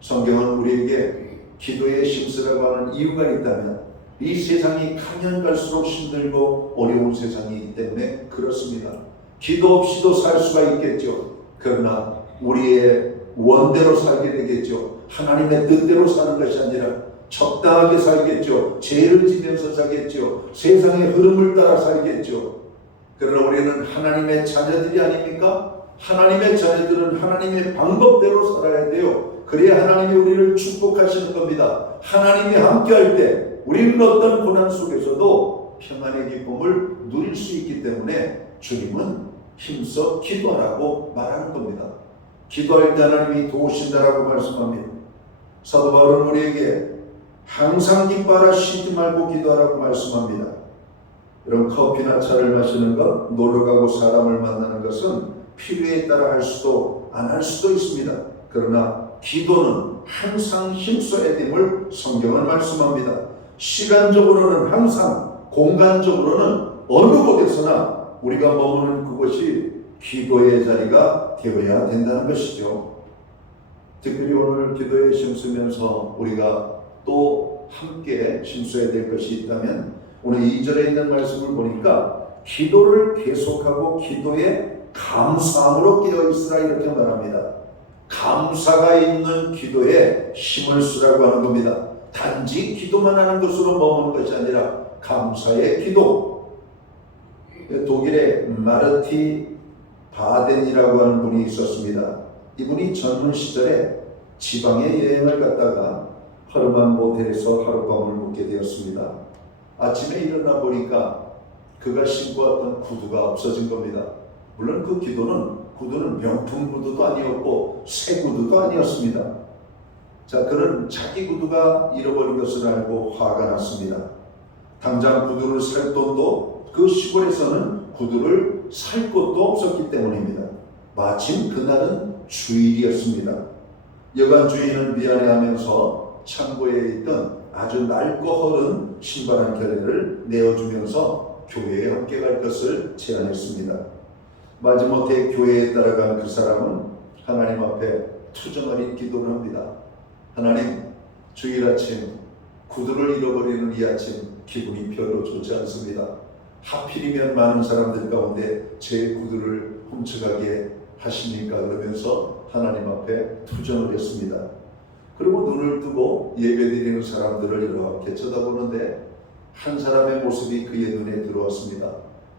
성경은 우리에게 기도에 힘쓰라고 하는 이유가 있다면 이 세상이 가면 갈수록 힘들고 어려운 세상이기 때문에 그렇습니다. 기도 없이도 살 수가 있겠죠. 그러나 우리의 원대로 살게 되겠죠. 하나님의 뜻대로 사는 것이 아니라 적당하게 살겠죠. 죄를 지면서 살겠죠. 세상의 흐름을 따라 살겠죠. 그러나 우리는 하나님의 자녀들이 아닙니까? 하나님의 자녀들은 하나님의 방법대로 살아야 돼요. 그래야 하나님이 우리를 축복하시는 겁니다. 하나님이 함께할 때 우리는 어떤 고난 속에서도 평안의 기쁨을 누릴 수 있기 때문에 주님은 힘써 기도하라고 말하는 겁니다. 기도할 때 하나님이 도우신다라고 말씀합니다. 사도 바울은 우리에게 항상 기뻐하라 쉬지 말고 기도하라고 말씀합니다. 여러분, 커피나 차를 마시는 것, 놀러가고 사람을 만나는 것은 필요에 따라 할 수도 안 할 수도 있습니다. 그러나 기도는 항상 힘써야 됨을 성경은 말씀합니다. 시간적으로는 항상, 공간적으로는 어느 곳에서나 우리가 머무는 그곳이 기도의 자리가 되어야 된다는 것이죠. 특별히 오늘 기도에 힘쓰면서 우리가 또 함께 힘써야 될 것이 있다면 오늘 2절에 있는 말씀을 보니까 기도를 계속하고 기도에 감사함으로 깨어있으라 이렇게 말합니다. 감사가 있는 기도에 힘을 쓰라고 하는 겁니다. 단지 기도만 하는 것으로 머무는 것이 아니라 감사의 기도. 독일의 마르티 바덴이라고 하는 분이 있었습니다. 이분이 젊은 시절에 지방에 여행을 갔다가 허름한 모텔에서 하룻밤을 묵게 되었습니다. 아침에 일어나 보니까 그가 신고 왔던 구두가 없어진 겁니다. 물론 그 구두는 명품 구두도 아니었고 새 구두도 아니었습니다. 자, 그는 자기 구두가 잃어버린 것을 알고 화가 났습니다. 당장 구두를 살 돈도 그 시골에서는 구두를 살 곳도 없었기 때문입니다. 마침 그날은 주일이었습니다. 여간 주인은 미안해하면서 창고에 있던 아주 낡고 허른 신발 한 켤레를 내어주면서 교회에 함께 갈 것을 제안했습니다. 마지못해 교회에 따라간 그 사람은 하나님 앞에 투정어린 기도를 합니다. 하나님, 주일 아침 구두를 잃어버리는 이 아침 기분이 별로 좋지 않습니다. 하필이면 많은 사람들 가운데 제 구두를 훔쳐가게 하십니까? 그러면서 하나님 앞에 투정을 했습니다. 그리고 눈을 뜨고 예배드리는 사람들을 이렇게 쳐다보는데 한 사람의 모습이 그의 눈에 들어왔습니다.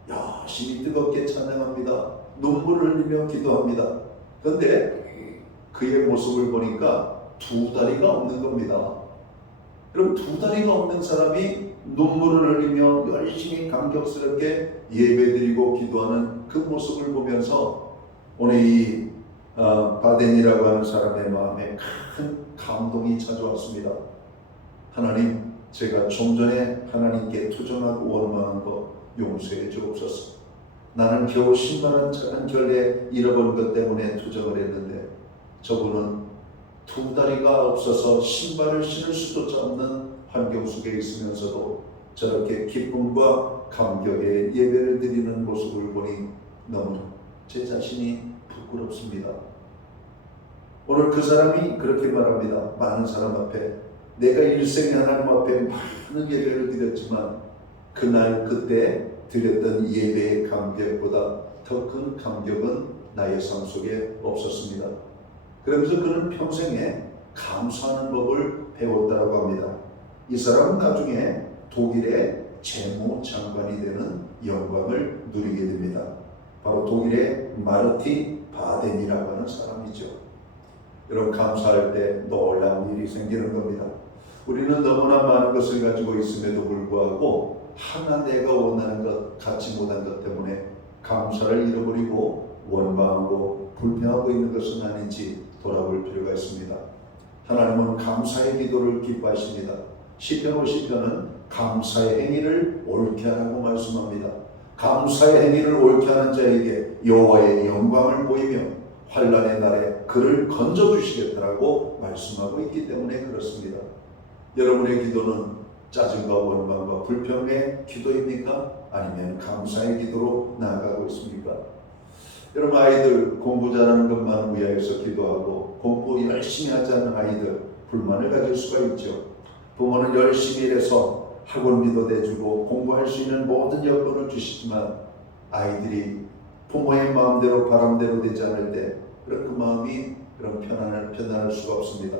열심히 뜨겁게 찬양합니다. 눈물을 흘리며 기도합니다. 그런데 그의 모습을 보니까 두 다리가 없는 겁니다. 그럼 두 다리가 없는 사람이 눈물을 흘리며 열심히 감격스럽게 예배드리고 기도하는 그 모습을 보면서 오늘 이 바덴이라고 하는 사람의 마음에 큰 감동이 찾아왔습니다. 하나님, 제가 좀 전에 하나님께 투정하고 원망한 것 용서해 주옵소서. 나는 겨우 신발 한 켤레 잃어버린 것 때문에 투정을 했는데 저분은 두 다리가 없어서 신발을 신을 수조차 없는 환경 속에 있으면서도 저렇게 기쁨과 감격의 예배를 드리는 모습을 보니 너무 제 자신이 부끄럽습니다. 오늘 그 사람이 그렇게 말합니다. 많은 사람 앞에 내가 일생에 하나님 앞에 많은 예배를 드렸지만 그날 그때 드렸던 예배의 감격보다 더 큰 감격은 나의 삶 속에 없었습니다. 그러면서 그는 평생에 감사하는 법을 배웠다고 합니다. 이 사람은 나중에 독일의 재무장관이 되는 영광을 누리게 됩니다. 바로 독일의 마르티 바덴이라고 하는 사람이죠. 여러분, 감사할 때 놀라운 일이 생기는 겁니다. 우리는 너무나 많은 것을 가지고 있음에도 불구하고 하나 내가 원하는 것, 갖지 못한 것 때문에 감사를 잃어버리고 원망하고 불평하고 있는 것은 아닌지 돌아볼 필요가 있습니다. 하나님은 감사의 기도를 기뻐하십니다. 시편 50편은 감사의 행위를 옳게 하라고 말씀합니다. 감사의 행위를 옳게 하는 자에게 여호와의 영광을 보이며 환난의 날에 그를 건져주시겠다라고 말씀하고 있기 때문에 그렇습니다. 여러분의 기도는 짜증과 원망과 불평의 기도입니까? 아니면 감사의 기도로 나아가고 있습니까? 여러분, 아이들 공부 잘하는 것만 위하여서 기도하고 공부 열심히 하지 않는 아이들 불만을 가질 수가 있죠. 부모는 열심히 일해서 학원비도 내주고 공부할 수 있는 모든 여건을 주시지만 아이들이 부모의 마음대로 바람대로 되지 않을 때 그런 그 마음이 그런 편안할 수가 없습니다.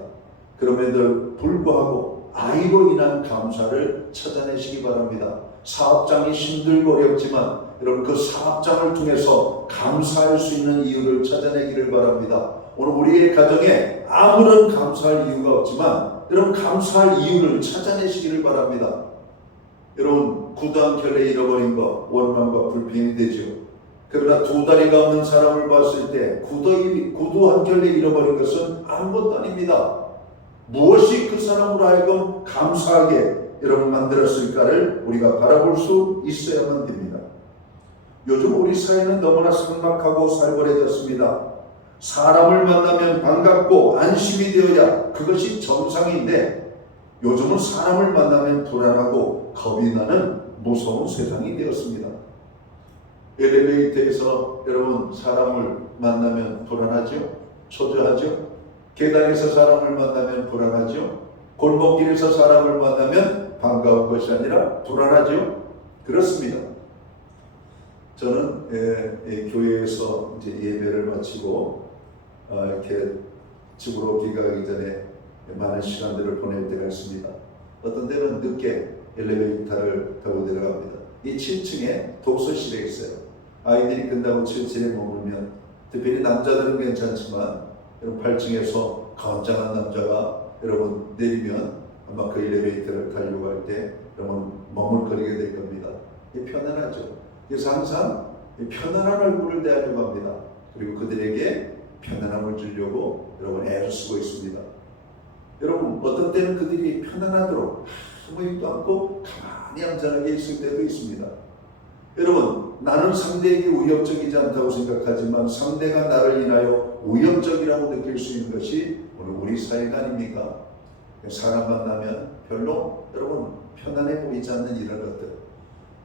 그럼에도 불구하고 아이로 인한 감사를 찾아내시기 바랍니다. 사업장이 힘들고 어렵지만 여러분, 그 사업장을 통해서 감사할 수 있는 이유를 찾아내기를 바랍니다. 오늘 우리의 가정에 아무런 감사할 이유가 없지만 여러분, 감사할 이유를 찾아내시기를 바랍니다. 여러분, 구두 한 켤레 잃어버린 거 원망과 불평이 되죠. 그러나 두 다리가 없는 사람을 봤을 때 구두 한 켤레 잃어버린 것은 아무것도 아닙니다. 무엇이 그 사람으로 하여금 감사하게 여러분 만들었을까를 우리가 바라볼 수 있어야만 됩니다. 요즘 우리 사회는 너무나 삭막하고 살벌해졌습니다. 사람을 만나면 반갑고 안심이 되어야 그것이 정상인데 요즘은 사람을 만나면 불안하고 겁이 나는 무서운 세상이 되었습니다. 엘리베이터에서 여러분 사람을 만나면 불안하죠? 초조하죠? 계단에서 사람을 만나면 불안하죠? 골목길에서 사람을 만나면 반가운 것이 아니라 불안하죠? 그렇습니다. 저는 교회에서 이제 예배를 마치고 이렇게 집으로 귀가하기 전에 많은 시간들을 보낼 때가 있습니다. 어떤 때는 늦게 엘리베이터를 타고 내려갑니다. 이 7층에 독서실에 있어요. 아이들이 끝나고 7층에 머물면 특별히 남자들은 괜찮지만 8층에서 건장한 남자가 여러분 내리면 아마 그 엘리베이터를 타려고 할 때 여러분 머물거리게 될 겁니다. 이게 편안하죠. 그래서 항상 편안한 얼굴을 대하려고 합니다. 그리고 그들에게 편안함을 주려고 여러분 애를 쓰고 있습니다. 여러분, 어떤 때는 그들이 편안하도록 아무 일도 않고 가만히 얌전하게 있을 때도 있습니다. 여러분, 나는 상대에게 위협적이지 않다고 생각하지만 상대가 나를 인하여 위협적이라고 느낄 수 있는 것이 오늘 우리 사회가 아닙니까? 사람 만나면 별로 여러분 편안해 보이지 않는 이런 것들.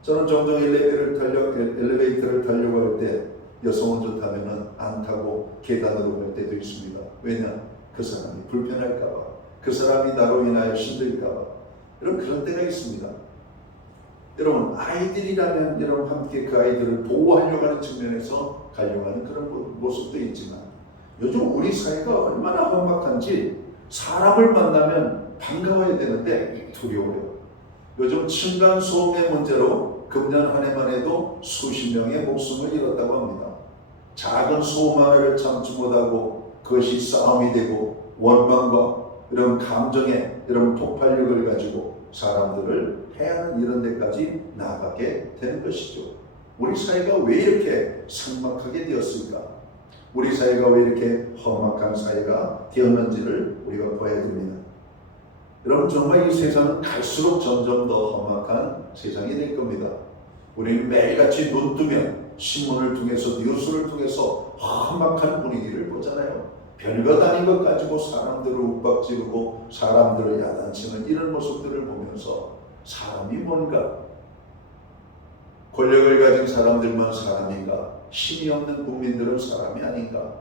저는 종종 엘리베이터를 타려고 할 때 여성 운전 타면은 안 타고 계단으로 갈 때도 있습니다. 왜냐? 그 사람이 불편할까봐, 그 사람이 나로 인하여 힘들까봐 그런 때가 있습니다. 여러분 아이들이라면 여러분 함께 그 아이들을 보호하려고 하는 측면에서 가려고 하는 그런 모습도 있지만 요즘 우리 사회가 얼마나 험악한지 사람을 만나면 반가워야 되는데 두려워요. 요즘 층간소음의 문제로 금년 한 해만 해도 수십 명의 목숨을 잃었다고 합니다. 작은 소음 하나를 참지 못하고 그것이 싸움이 되고 원망과 이런 감정의 이런 폭발력을 가지고 사람들을 해하는 이런 데까지 나가게 되는 것이죠. 우리 사회가 왜 이렇게 삭막하게 되었을까? 우리 사회가 왜 이렇게 험악한 사회가 되었는지를 우리가 봐야 됩니다. 여러분 정말 이 세상은 갈수록 점점 더 험악한 세상이 될 겁니다. 우리는 매일같이 눈 뜨면 신문을 통해서 뉴스를 통해서 험악한 분위기를 보잖아요. 별것 아닌 것 가지고 사람들을 윽박지르고 사람들을 야단치는 이런 모습들을 보면서 사람이 뭔가 권력을 가진 사람들만 사람인가? 힘이 없는 국민들은 사람이 아닌가?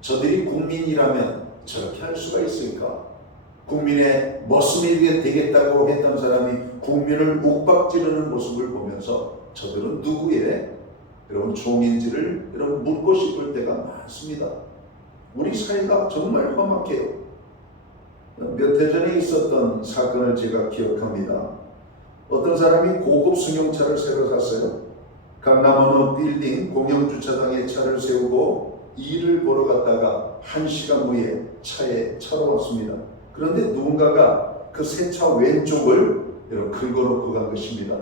저들이 국민이라면 저렇게 할 수가 있을까? 국민의 머슴이 되겠다고 했던 사람이 국민을 윽박지르는 모습을 보면서 저들은 누구의 여러분 종인지를 여러분 묻고 싶을 때가 많습니다. 우리 사회가 정말 험악해요. 몇 해 전에 있었던 사건을 제가 기억합니다. 어떤 사람이 고급 승용차를 새로 샀어요. 강남 어느 빌딩 공영주차장에 차를 세우고 일을 보러 갔다가 1시간 후에 차에 차로 왔습니다. 그런데 누군가가 그 새 차 왼쪽을 이렇게 긁어놓고 간 것입니다.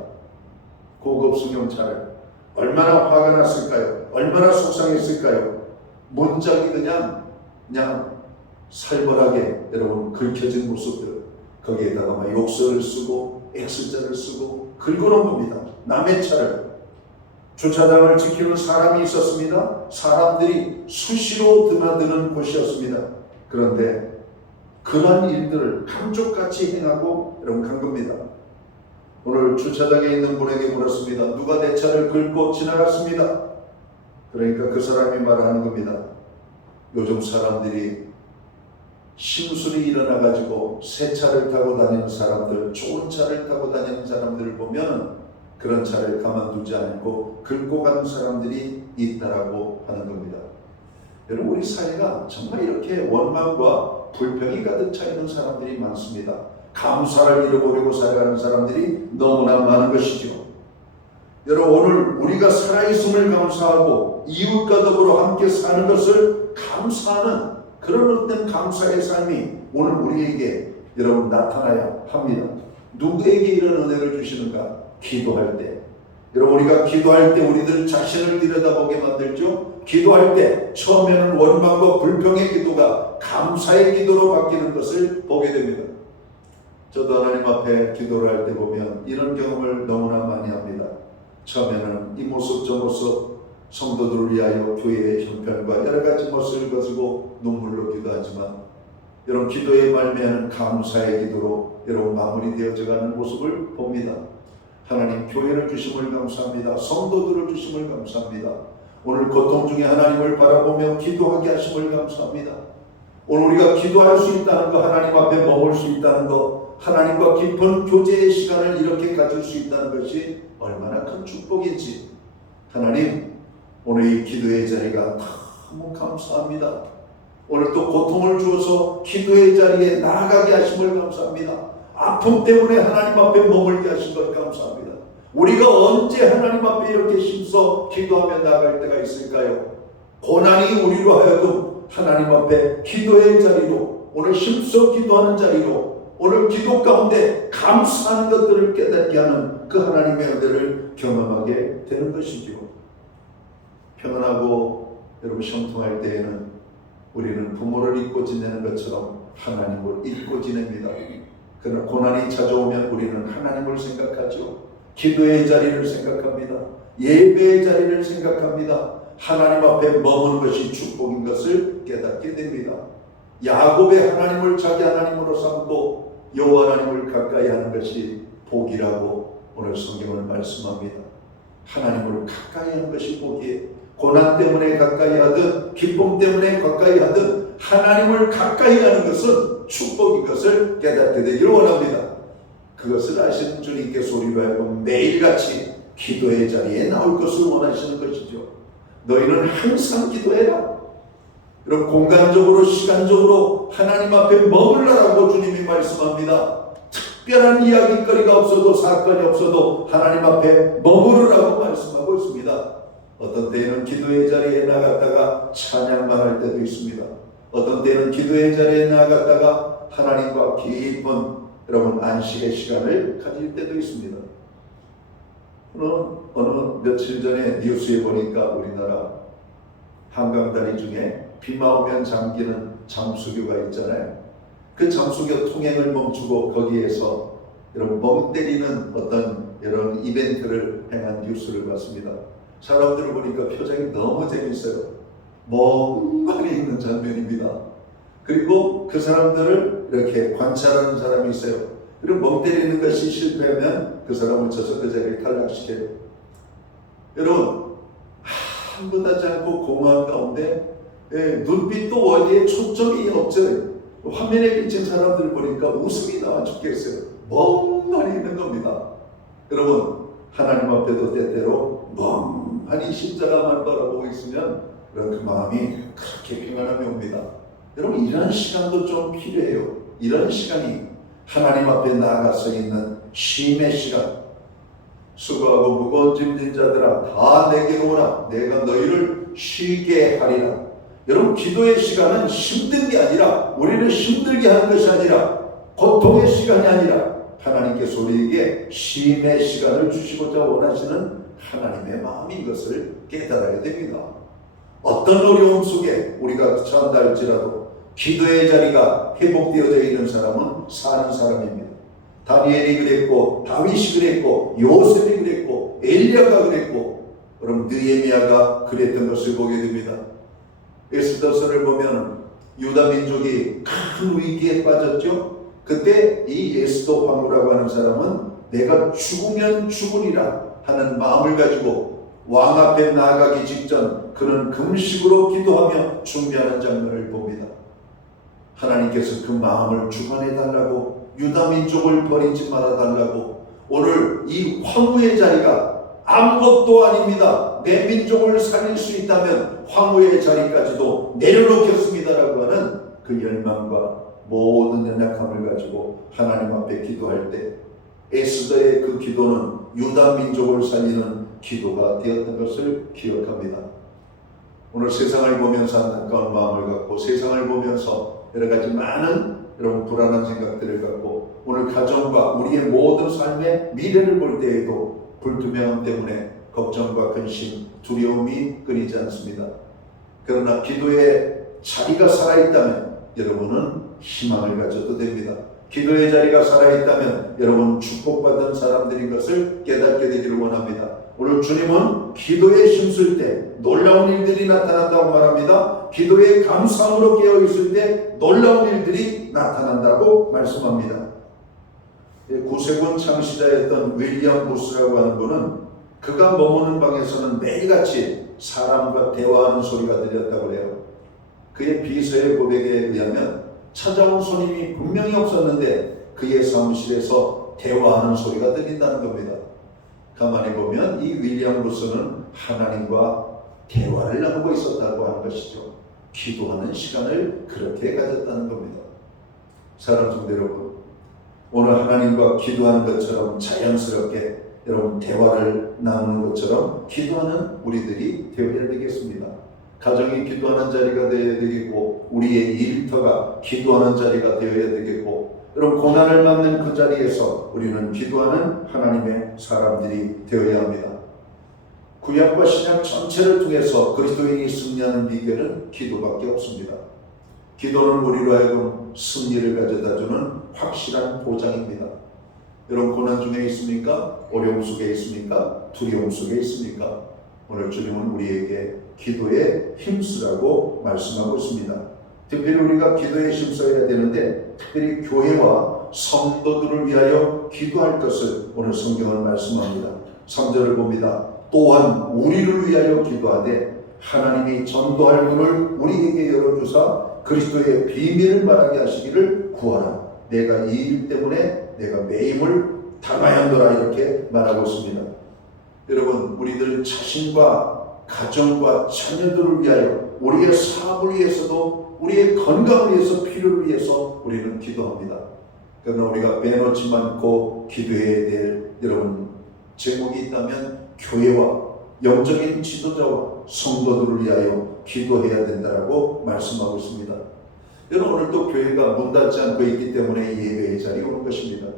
고급 승용차를. 얼마나 화가 났을까요? 얼마나 속상했을까요? 문짝이 그냥 살벌하게 여러분 긁혀진 모습들, 거기에다가 막 욕설을 쓰고 X자를 쓰고 긁어놓은 겁니다. 남의 차를. 주차장을 지키는 사람이 있었습니다. 사람들이 수시로 드나드는 곳이었습니다. 그런데 그러한 일들을 감쪽같이 행하고 여러분 간 겁니다. 오늘 주차장에 있는 분에게 물었습니다. 누가 내 차를 긁고 지나갔습니다. 그러니까 그 사람이 말하는 겁니다. 요즘 사람들이 심술이 일어나가지고 새 차를 타고 다니는 사람들, 좋은 차를 타고 다니는 사람들을 보면 그런 차를 가만두지 않고 긁고 가는 사람들이 있다라고 하는 겁니다. 여러분 우리 사회가 정말 이렇게 원망과 불평이 가득 차 있는 사람들이 많습니다. 감사를 잃어버리고 살아가는 사람들이 너무나 많은 것이죠. 여러분 오늘 우리가 살아있음을 감사하고 이웃과 더불어 함께 사는 것을 감사하는 그런 어떤 감사의 삶이 오늘 우리에게 여러분 나타나야 합니다. 누구에게 이런 은혜를 주시는가? 기도할 때. 여러분 우리가 기도할 때 우리들 자신을 들여다보게 만들죠. 기도할 때 처음에는 원망과 불평의 기도가 감사의 기도로 바뀌는 것을 보게 됩니다. 저도 하나님 앞에 기도를 할 때 보면 이런 경험을 너무나 많이 합니다. 처음에는 이 모습 저 모습 성도들을 위하여 교회의 형편과 여러 가지 모습을 가지고 눈물로 기도하지만 여러분 기도에 말미암은 감사의 기도로 여러분 마무리되어져 가는 모습을 봅니다. 하나님 교회를 주심을 감사합니다. 성도들을 주심을 감사합니다. 오늘 고통 중에 하나님을 바라보며 기도하게 하심을 감사합니다. 오늘 우리가 기도할 수 있다는 것, 하나님 앞에 머물 수 있다는 것, 하나님과 깊은 교제의 시간을 이렇게 가질 수 있다는 것이 얼마나 큰 축복인지 하나님 오늘 이 기도의 자리가 너무 감사합니다. 오늘 또 고통을 주어서 기도의 자리에 나아가게 하심을 감사합니다. 아픔 때문에 하나님 앞에 머물게 하신 것 감사합니다. 우리가 언제 하나님 앞에 이렇게 힘써 기도하며 나아갈 때가 있을까요? 고난이 우리로 하여금 하나님 앞에 기도의 자리로 오늘 힘써 기도하는 자리로 오늘 기도 가운데 감사하는 것들을 깨닫게 하는 그 하나님의 은혜를 경험하게 되는 것이죠. 평안하고 여러분 형통할 때에는 우리는 부모를 잊고 지내는 것처럼 하나님을 잊고 지냅니다. 그러나 고난이 찾아오면 우리는 하나님을 생각하죠. 기도의 자리를 생각합니다. 예배의 자리를 생각합니다. 하나님 앞에 머무는 것이 축복인 것을 깨닫게 됩니다. 야곱의 하나님을 자기 하나님으로 삼고 여호와 하나님을 가까이 하는 것이 복이라고 오늘 성경은 말씀합니다. 하나님을 가까이 하는 것이 복이에요. 고난 때문에 가까이 하든 기쁨 때문에 가까이 하든 하나님을 가까이 하는 것은 축복인 것을 깨닫게 되기를 원합니다. 그것을 아시는 주님께서 우리로 하여금 매일같이 기도의 자리에 나올 것을 원하시는 것이죠. 너희는 항상 기도해라. 여러분, 공간적으로 시간적으로 하나님 앞에 머물러라고 주님이 말씀합니다. 특별한 이야기거리가 없어도 사건이 없어도 하나님 앞에 머무르라고 말씀하고 있습니다. 어떤 때는 기도의 자리에 나갔다가 찬양만 할 때도 있습니다. 어떤 때는 기도의 자리에 나갔다가 하나님과 깊은 여러분 안식의 시간을 가질 때도 있습니다. 어느 며칠 전에 뉴스에 보니까 우리나라 한강다리 중에 비가 오면 잠기는 잠수교가 있잖아요. 그 잠수교 통행을 멈추고 거기에서 여러분 멍 때리는 어떤 이런 이벤트를 행한 뉴스를 봤습니다. 사람들을 보니까 표정이 너무 재밌어요. 멍하니 있는 장면입니다. 그리고 그 사람들을 이렇게 관찰하는 사람이 있어요. 그리고 멍 때리는 것이 실패하면 그 사람을 쳐서 그 자리를 탈락시켜요. 여러분, 아무도 하지 않고 공허한 가운데 눈빛도 어디에 초점이 없죠. 화면에 비친 사람들 보니까 웃음이 나와 죽겠어요. 멍하니 있는 겁니다. 여러분, 하나님 앞에도 때때로 멍하니 십자가만 바라보고 있으면 그 마음이 그렇게 평안함이 옵니다. 여러분, 이런 시간도 좀 필요해요. 이런 시간이 하나님 앞에 나아가서 있는 쉼의 시간. 수고하고 무거운 짐진 자들아 다 내게로 오라. 내가 너희를 쉬게 하리라. 여러분, 기도의 시간은 힘든 게 아니라, 우리를 힘들게 하는 것이 아니라, 고통의 시간이 아니라 하나님께서 우리에게 쉼의 시간을 주시고자 원하시는 하나님의 마음인 것을 깨달아야 됩니다. 어떤 어려움 속에 우리가 처한다 할지라도 기도의 자리가 회복되어져 있는 사람은 사는 사람입니다. 다니엘이 그랬고, 다윗이 그랬고, 요셉이 그랬고, 엘리야가 그랬고, 여러분 느헤미야가 그랬던 것을 보게 됩니다. 에스더서를 보면 유다 민족이 큰 위기에 빠졌죠. 그때 이 에스더 황후라고 하는 사람은 내가 죽으면 죽으리라 하는 마음을 가지고 왕 앞에 나아가기 직전 그는 금식으로 기도하며 준비하는 장면을 봅니다. 하나님께서 그 마음을 주관해 달라고, 유다 민족을 버리지 말아 달라고, 오늘 이 황후의 자리가 아무것도 아닙니다. 내 민족을 살릴 수 있다면 황후의 자리까지도 내려놓겠습니다라고 하는 그 열망과 모든 연약함을 가지고 하나님 앞에 기도할 때 에스더의 그 기도는 유다 민족을 살리는 기도가 되었던 것을 기억합니다. 오늘 세상을 보면서 안타까운 마음을 갖고, 세상을 보면서 여러 가지 많은 여러분 불안한 생각들을 갖고, 오늘 가정과 우리의 모든 삶의 미래를 볼 때에도 불투명함 때문에 걱정과 근심, 두려움이 끊이지 않습니다. 그러나 기도의 자리가 살아있다면 여러분은 희망을 가져도 됩니다. 기도의 자리가 살아있다면 여러분 축복받은 사람들인 것을 깨닫게 되기를 원합니다. 오늘 주님은 기도에 힘쓸 때 놀라운 일들이 나타난다고 말합니다. 기도에 감사함으로 깨어있을 때 놀라운 일들이 나타난다고 말씀합니다. 구세군 창시자였던 윌리엄 부스라고 하는 분은 그가 머무는 방에서는 매일같이 사람과 대화하는 소리가 들렸다고 해요. 그의 비서의 고백에 의하면 찾아온 손님이 분명히 없었는데 그의 사무실에서 대화하는 소리가 들린다는 겁니다. 가만히 보면 이 윌리엄 부스는 하나님과 대화를 나누고 있었다고 하는 것이죠. 기도하는 시간을 그렇게 가졌다는 겁니다. 사랑하는 성도 여러분, 오늘 하나님과 기도하는 것처럼 자연스럽게 여러분 대화를 나누는 것처럼 기도하는 우리들이 되어야 되겠습니다. 가정이 기도하는 자리가 되어야 되겠고, 우리의 일터가 기도하는 자리가 되어야 되겠고, 여러분 고난을 맞는 그 자리에서 우리는 기도하는 하나님의 사람들이 되어야 합니다. 구약과 신약 전체를 통해서 그리스도인이 승리하는 비결은 기도밖에 없습니다. 기도는 우리로 하여금 승리를 가져다주는 확실한 보장입니다. 여러분 고난 중에 있습니까? 어려움 속에 있습니까? 두려움 속에 있습니까? 오늘 주님은 우리에게 기도에 힘쓰라고 말씀하고 있습니다. 특별히 우리가 기도에 힘써야 되는데, 특별히 교회와 성도들을 위하여 기도할 것을 오늘 성경은 말씀합니다. 3절을 봅니다. 또한 우리를 위하여 기도하되 하나님이 전도할 문을 우리에게 열어주사 그리스도의 비밀을 말하게 하시기를 구하라. 내가 이 일 때문에 내가 매임을 당하였노라 이렇게 말하고 있습니다. 여러분, 우리들 자신과 가정과 자녀들을 위하여, 우리의 사업을 위해서도, 우리의 건강을 위해서, 필요를 위해서 우리는 기도합니다. 그러나 우리가 빼놓지 않고 기도해야 될 여러분 제목이 있다면 교회와 영적인 지도자와 성도들을 위하여 기도해야 된다라고 말씀하고 있습니다. 여러분, 오늘도 교회가 문 닫지 않고 있기 때문에 예배의 자리에 오는 것입니다.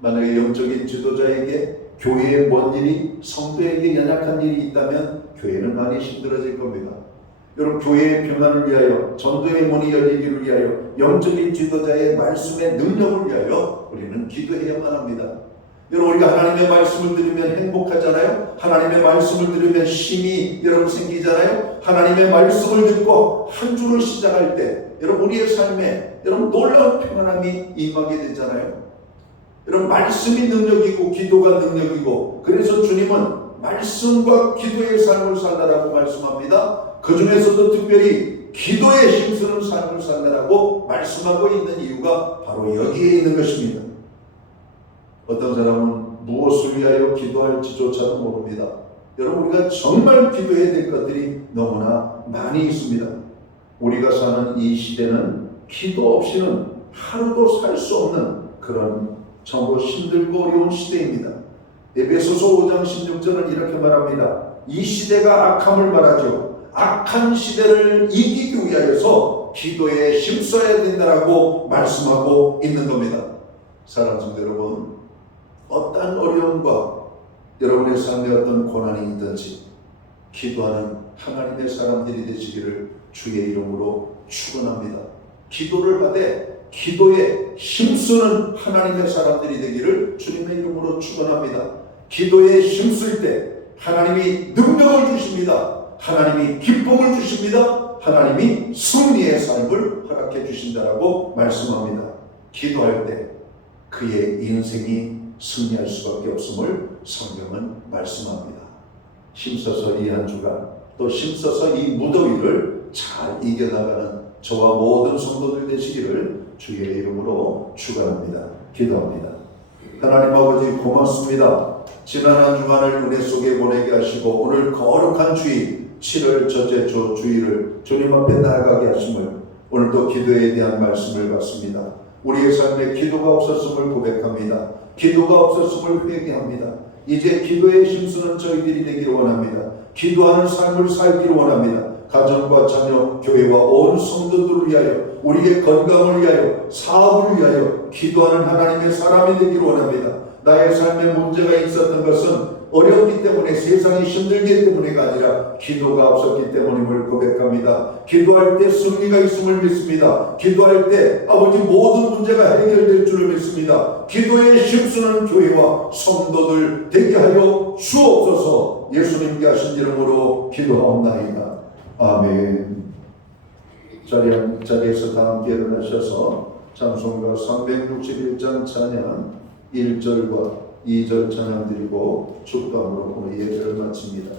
만약에 영적인 지도자에게 교회에 뭔 일이, 성도에게 연약한 일이 있다면 교회는 많이 힘들어질 겁니다. 여러분, 교회의 평안을 위하여, 전도의 문이 열리기를 위하여, 영적인 지도자의 말씀의 능력을 위하여 우리는 기도해야만 합니다. 여러분, 우리가 하나님의 말씀을 들으면 행복하잖아요. 하나님의 말씀을 들으면 힘이 여러분 생기잖아요. 하나님의 말씀을 듣고 한 주를 시작할 때 여러분 우리의 삶에 여러분 놀라운 평안함이 임하게 되잖아요. 여러분, 말씀이 능력이고 기도가 능력이고, 그래서 주님은 말씀과 기도의 삶을 살라라고 말씀합니다. 그 중에서도 특별히 기도에 힘쓰는 삶을 살라라고 말씀하고 있는 이유가 바로 여기에 있는 것입니다. 어떤 사람은 무엇을 위하여 기도할지조차도 모릅니다. 여러분, 우리가 정말 기도해야 될 것들이 너무나 많이 있습니다. 우리가 사는 이 시대는 기도 없이는 하루도 살 수 없는 그런 정말 힘들고 어려운 시대입니다. 에베소서 5장 16절은 이렇게 말합니다. 이 시대가 악함을 말하죠. 악한 시대를 이기기 위하여서 기도에 힘써야 된다라고 말씀하고 있는 겁니다. 사랑하는 성도 여러분, 어떤 어려움과 여러분의 삶에 어떤 고난이 있든지 기도하는 하나님의 사람들이 되시기를 주의 이름으로 축원합니다. 기도를 하되 기도에 힘쓰는 하나님의 사람들이 되기를 주님의 이름으로 축원합니다. 기도에 힘쓸 때 하나님이 능력을 주십니다. 하나님이 기쁨을 주십니다. 하나님이 승리의 삶을 허락해 주신다라고 말씀합니다. 기도할 때 그의 인생이 승리할 수밖에 없음을 성경은 말씀합니다. 힘써서 이 한 주간, 또 힘써서 이 무더위를 잘 이겨나가는 저와 모든 성도들 되시기를 주의 이름으로 축원합니다. 기도합니다. 하나님 아버지, 고맙습니다. 지난 한 주간을 은혜 속에 보내게 하시고 오늘 거룩한 주일 7월 첫째 주 주일을 주님 앞에 나아가게 하심을, 오늘도 기도에 대한 말씀을 받습니다. 우리의 삶에 기도가 없었음을 고백합니다. 기도가 없었음을 회개합니다. 이제 기도에 힘쓰는 저희들이 되기를 원합니다. 기도하는 삶을 살기를 원합니다. 가정과 자녀, 교회와 온 성도들을 위하여, 우리의 건강을 위하여, 사업을 위하여 기도하는 하나님의 사람이 되기를 원합니다. 나의 삶에 문제가 있었던 것은 어렵기 때문에, 세상이 힘들기 때문에가 아니라 기도가 없었기 때문임을 고백합니다. 기도할 때 승리가 있음을 믿습니다. 기도할 때 아버지 모든 문제가 해결될 줄을 믿습니다. 기도에 힘쓰는 교회와 성도들 되게 하여 주옵소서. 예수님께 하신 이름으로 기도하옵나이다. 아멘. 자리에서 다 함께 일어나셔서 찬송가 361장 찬양 1절과 2절 찬양 드리고 축도함으로 오늘 예배를 마칩니다.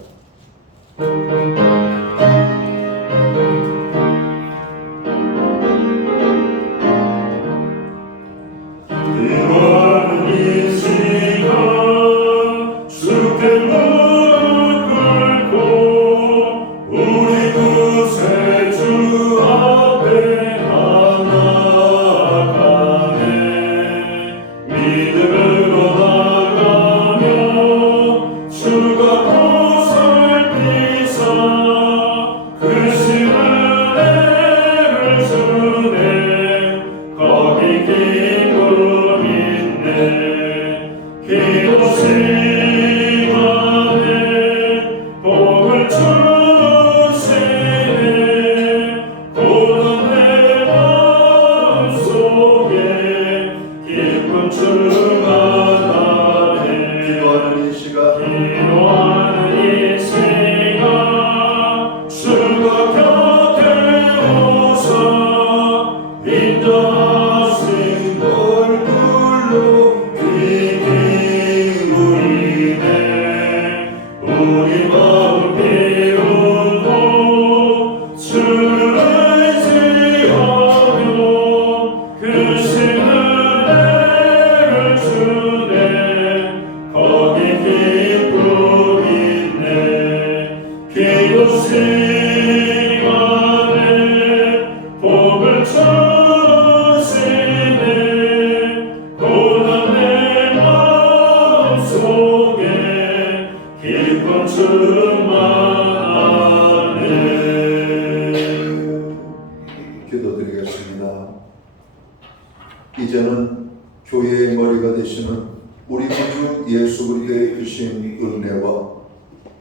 이제는 교회의 머리가 되시는 우리 구주 예수 그리스도의 크신 은혜와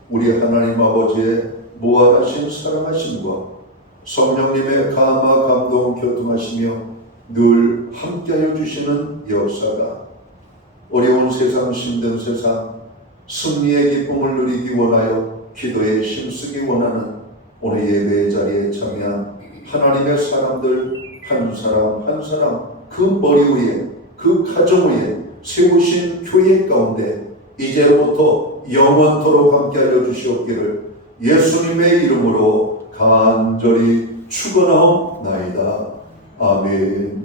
우리 하나님 아버지의 무한하신 사랑하심과 성령님의 감화 감동 교통하시며 늘 함께하여 주시는 역사가 어려운 세상 힘든 세상 승리의 기쁨을 누리기 원하여 기도에 힘쓰기 원하는 오늘 예배의 자리에 참여한 하나님의 사람들 한 사람 한 사람 그 머리 위에 그 가정 위에 세우신 교회 가운데 이제로부터 영원토록 함께하여 주시옵기를 예수님의 이름으로 간절히 축원하옵나이다. 아멘.